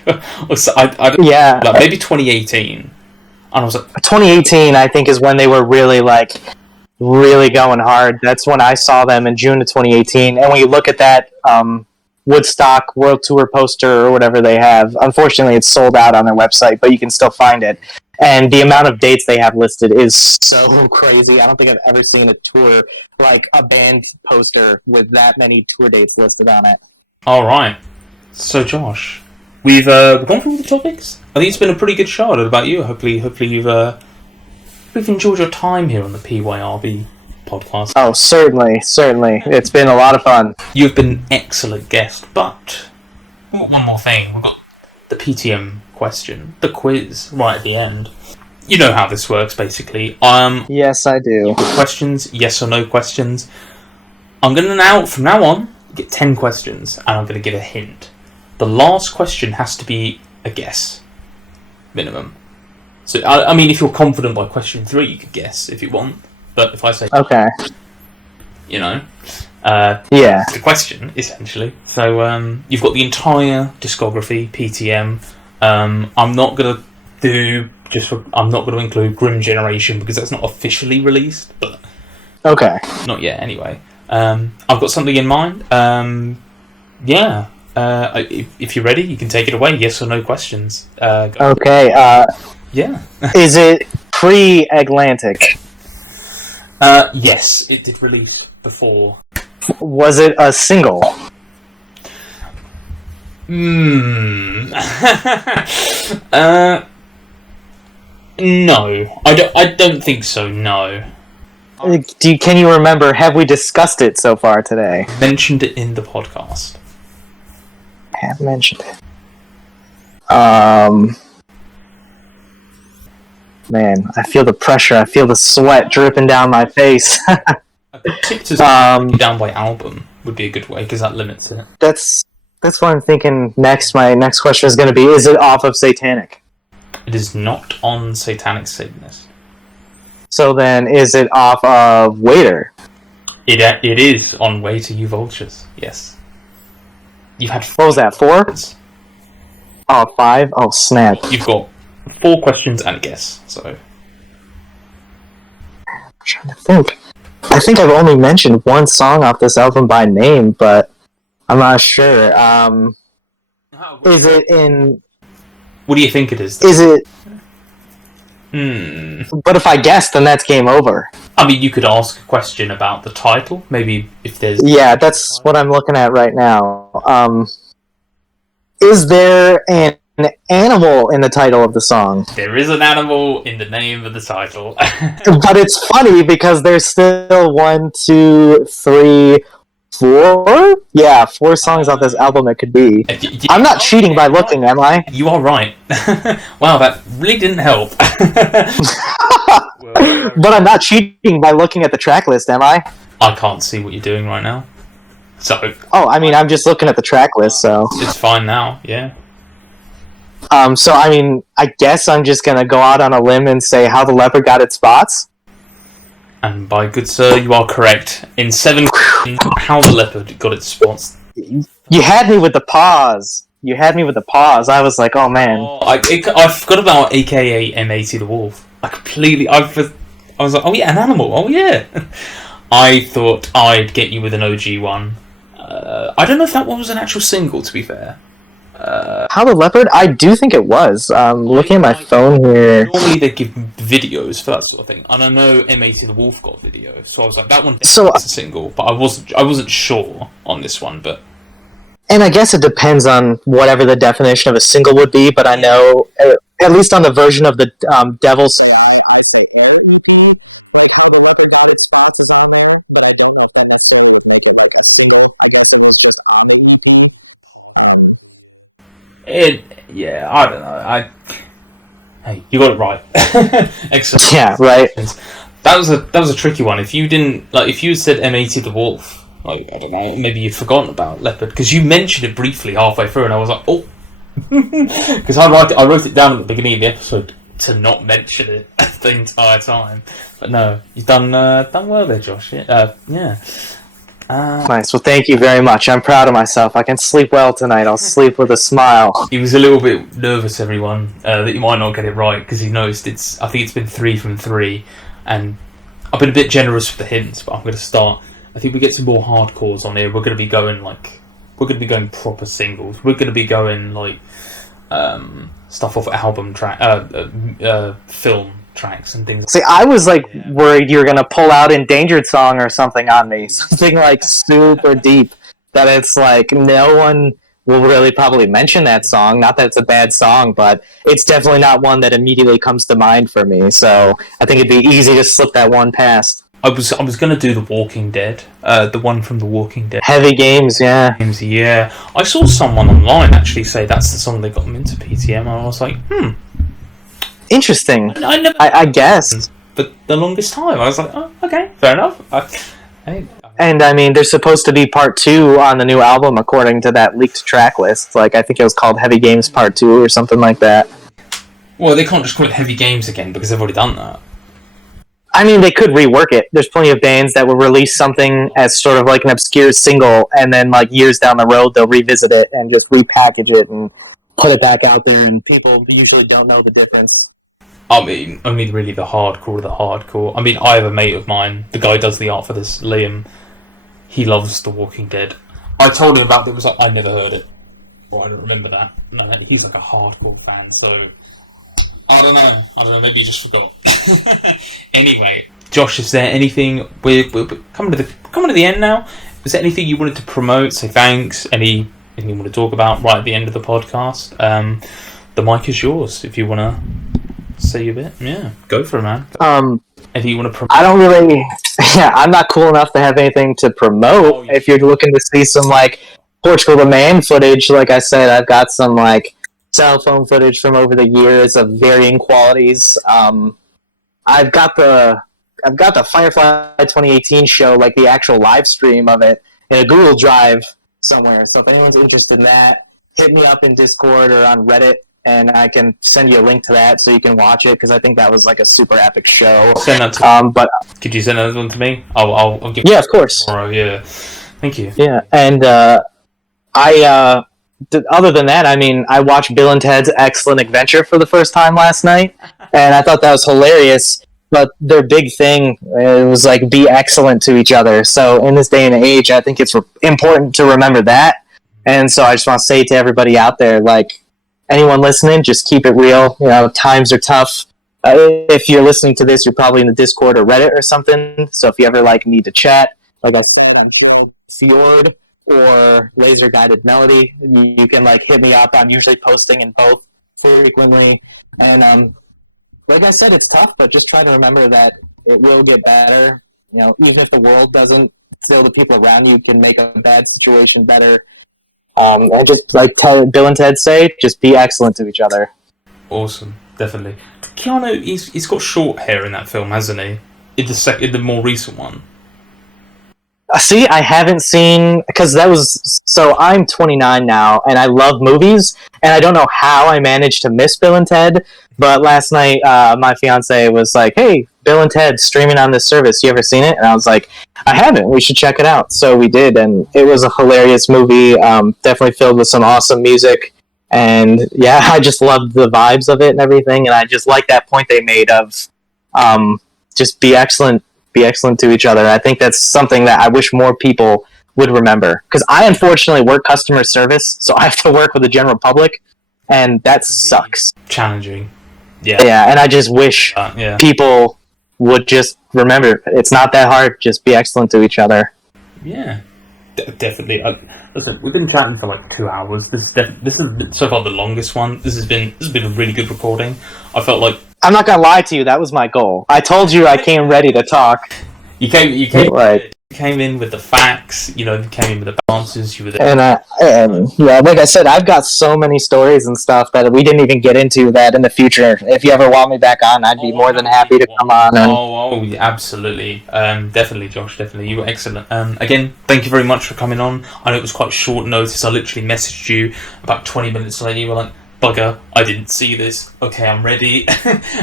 So I don't, Yeah. like maybe 2018. And I was like, 2018, I think, is when they were really going hard. That's when I saw them in June of 2018. And when you look at that Woodstock World Tour poster or whatever they have, unfortunately, it's sold out on their website, but you can still find it. And the amount of dates they have listed is so crazy. I don't think I've ever seen a tour, like a band poster with that many tour dates listed on it. all right. So, Josh, we've gone through all the topics. I think it's been a pretty good show. I don't know about you. Hopefully you've enjoyed your time here on the PYRB podcast. Oh, certainly. It's been a lot of fun. You've been an excellent guest, but one more thing. We've got the PTM question, the quiz, right at the end. You know how this works, basically. Yes, I do. Questions, yes or no questions. I'm going to from now on, get 10 questions, and I'm going to give a hint. The last question has to be a guess, minimum. So, I mean, if you're confident by question 3, you could guess if you want. But if I say, okay, yeah, it's the question essentially. So you've got the entire discography, PTM. I'm not gonna include Grim Generation because that's not officially released, but okay, not yet anyway. I've got something in mind. If you're ready, you can take it away. Yes or no questions. Okay. Yeah. Is it pre-Atlantic? Yes, it did release before. Was it a single? No, I don't think so. No. Can you remember? Have we discussed it so far today? Mentioned it in the podcast. I have mentioned it. Man, I feel the pressure. I feel the sweat dripping down my face. Tipped down by album would be a good way because that limits it. That's what I'm thinking next. My next question is going to be: is it off of Satanic? It is not on Satanic Satanist. So then, is it off of Waiter? It is on Way to You Vultures. Yes. You've had what was that? 4? Oh, 5? Oh, snap! You've got 4 questions and a guess. So I'm trying to think. I think I've only mentioned one song off this album by name, but I'm not sure. Is it in... What do you think it is? Is it... But if I guess, then that's game over. I mean, you could ask a question about the title. Maybe if there's... Yeah, that's what I'm looking at right now. Is there an animal in the title of the song? There is an animal in the name of the title. But it's funny because there's still 1, 2, 3, 4? Yeah, 4 songs off this album it could be. I'm not cheating by looking, am I? You are right. Wow, that really didn't help. But I'm not cheating by looking at the track list, am I? I can't see what you're doing right now. So. Oh, I mean, I'm just looking at the track list, so. It's fine now, yeah. So, I mean, I guess I'm just gonna go out on a limb and say How the Leopard Got Its Spots. And by good sir, you are correct. In 7 questions, How the Leopard Got Its Spots. You had me with the pause. I was like, oh man. I forgot about AKA M80 the Wolf. I was like, oh yeah, an animal. Oh yeah. I thought I'd get you with an OG one. I don't know if that one was an actual single, to be fair. How the Leopard? I do think it was. Looking at my phone here. Normally they give videos for that sort of thing, and I know M80 the Wolf got video, so I was like, that one is a single, but I wasn't sure on this one, but. And I guess it depends on whatever the definition of a single would be, but I know, at least on the version of the Devil's... I say the Leopard Got Its Spots was on there, but I don't know if that necessarily would make like a I don't know. Hey, you got it right. Excellent. Yeah, right. That was a tricky one. If you said M80 the Wolf, like, I don't know, maybe you'd forgotten about Leopard because you mentioned it briefly halfway through, and I was like, oh, because I wrote it down at the beginning of the episode to not mention it the entire time. But no, you've done well there, Josh. Yeah. Nice. Well, thank you very much. I'm proud of myself. I can sleep well tonight. I'll sleep with a smile. He was a little bit nervous, everyone, that you might not get it right, because he noticed I think it's been 3 from 3, and I've been a bit generous with the hints, but I'm going to start. I think we get some more hardcores on here. We're going to be going proper singles. We're going to be going stuff off album film tracks and things. See, I was worried you were gonna pull out Endangered Song or something on me, something super deep that it's no one will really probably mention that song. Not that it's a bad song, but it's definitely not one that immediately comes to mind for me. So I think it'd be easy to slip that one past. I was gonna do The Walking Dead, the one from The Walking Dead. Heavy Games, yeah. Yeah. I saw someone online actually say that's the song that got them into PTM, and I was like, interesting. I guess. But the longest time, I was like, oh, okay, fair enough. And I mean, there's supposed to be part 2 on the new album, according to that leaked track list. I think it was called Heavy Games Part 2 or something like that. Well, they can't just call it Heavy Games again because they've already done that. I mean, they could rework it. There's plenty of bands that will release something as sort of an obscure single, and then years down the road, they'll revisit it and just repackage it and put it back out there, and people usually don't know the difference. I mean, only really the hardcore of the hardcore. I mean, I have a mate of mine, the guy who does the art for this, Liam. He loves The Walking Dead. I told him about it, was I never heard it. Well, I don't remember that. No, he's a hardcore fan, so I don't know, maybe he just forgot. Anyway, Josh, is there anything, we're coming to the end now. Is there anything you wanted to promote, say thanks, anything you want to talk about right at the end of the podcast? The mic is yours if you want to say a bit. Yeah, go for it, man. Anything you want to promote? I don't really, I'm not cool enough to have anything to promote. Oh, yeah. If you're looking to see some Portugal The Man footage, like I said, I've got some cell phone footage from over the years of varying qualities. I've got the Firefly 2018 show, the actual live stream of it, in a Google Drive somewhere. So if anyone's interested in that, hit me up in Discord or on Reddit, and I can send you a link to that so you can watch it, because I think that was a super epic show. Send that to but could you send that one to me? I'll give. Yeah, of course. Tomorrow. Yeah, thank you. Yeah, and other than that, I mean, I watched Bill and Ted's Excellent Adventure for the first time last night, and I thought that was hilarious. But their big thing was be excellent to each other. So in this day and age, I think it's important to remember that. And so I just want to say to everybody out there, anyone listening, just keep it real. Times are tough. If you're listening to this, you're probably in the Discord or Reddit or something. So if you ever need to chat, I said, I'm sure Fjord or Laser Guided Melody, you can hit me up. I'm usually posting in both frequently. And like I said, it's tough, but just try to remember that it will get better. Even if the world doesn't, still the people around you can make a bad situation better. And just Bill and Ted say, just be excellent to each other. Awesome, definitely. Keanu, he's got short hair in that film, hasn't he? In the more recent one. See, I haven't seen, because so I'm 29 now, and I love movies, and I don't know how I managed to miss Bill and Ted, but last night, my fiance was like, hey, Bill and Ted streaming on this service, you ever seen it? And I was like, I haven't, we should check it out. So we did, and it was a hilarious movie, definitely filled with some awesome music, and yeah, I just loved the vibes of it and everything, and I just like that point they made of just be excellent to each other. I think that's something that I wish more people would remember, because I unfortunately work customer service, so I have to work with the general public, and that sucks. Challenging. Yeah, and I just wish people would just remember, it's not that hard, just be excellent to each other. Yeah, definitely. Listen, we've been chatting for 2 hours. This is so far the longest one. This has been a really good recording. I felt like, I'm not gonna lie to you, that was my goal. I told you I came ready to talk. You came in with the facts, you came in with the answers, you were there. And like I said, I've got so many stories and stuff that we didn't even get into that in the future. If you ever want me back on, I'd be more than happy to come on. Absolutely. Definitely, Josh, definitely. You were excellent. Again, thank you very much for coming on. I know it was quite short notice. I literally messaged you about 20 minutes later. You were like, bugger, I didn't see this. Okay, I'm ready.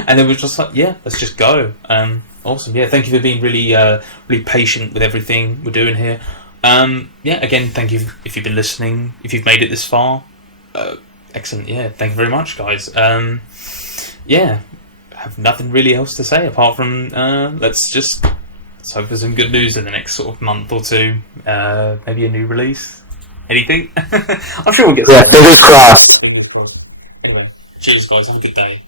And it was just like, yeah, let's just go. Awesome. Yeah, thank you for being really patient with everything we're doing here. Yeah, again, thank you if you've been listening. If you've made it this far, excellent. Yeah, thank you very much, guys. Yeah, I have nothing really else to say apart from let's hope for some good news in the next sort of month or two. Maybe a new release. Anything? I'm sure we'll get. Yeah, fingers crossed. Fingers crossed. Anyway, cheers, guys. Have a good day.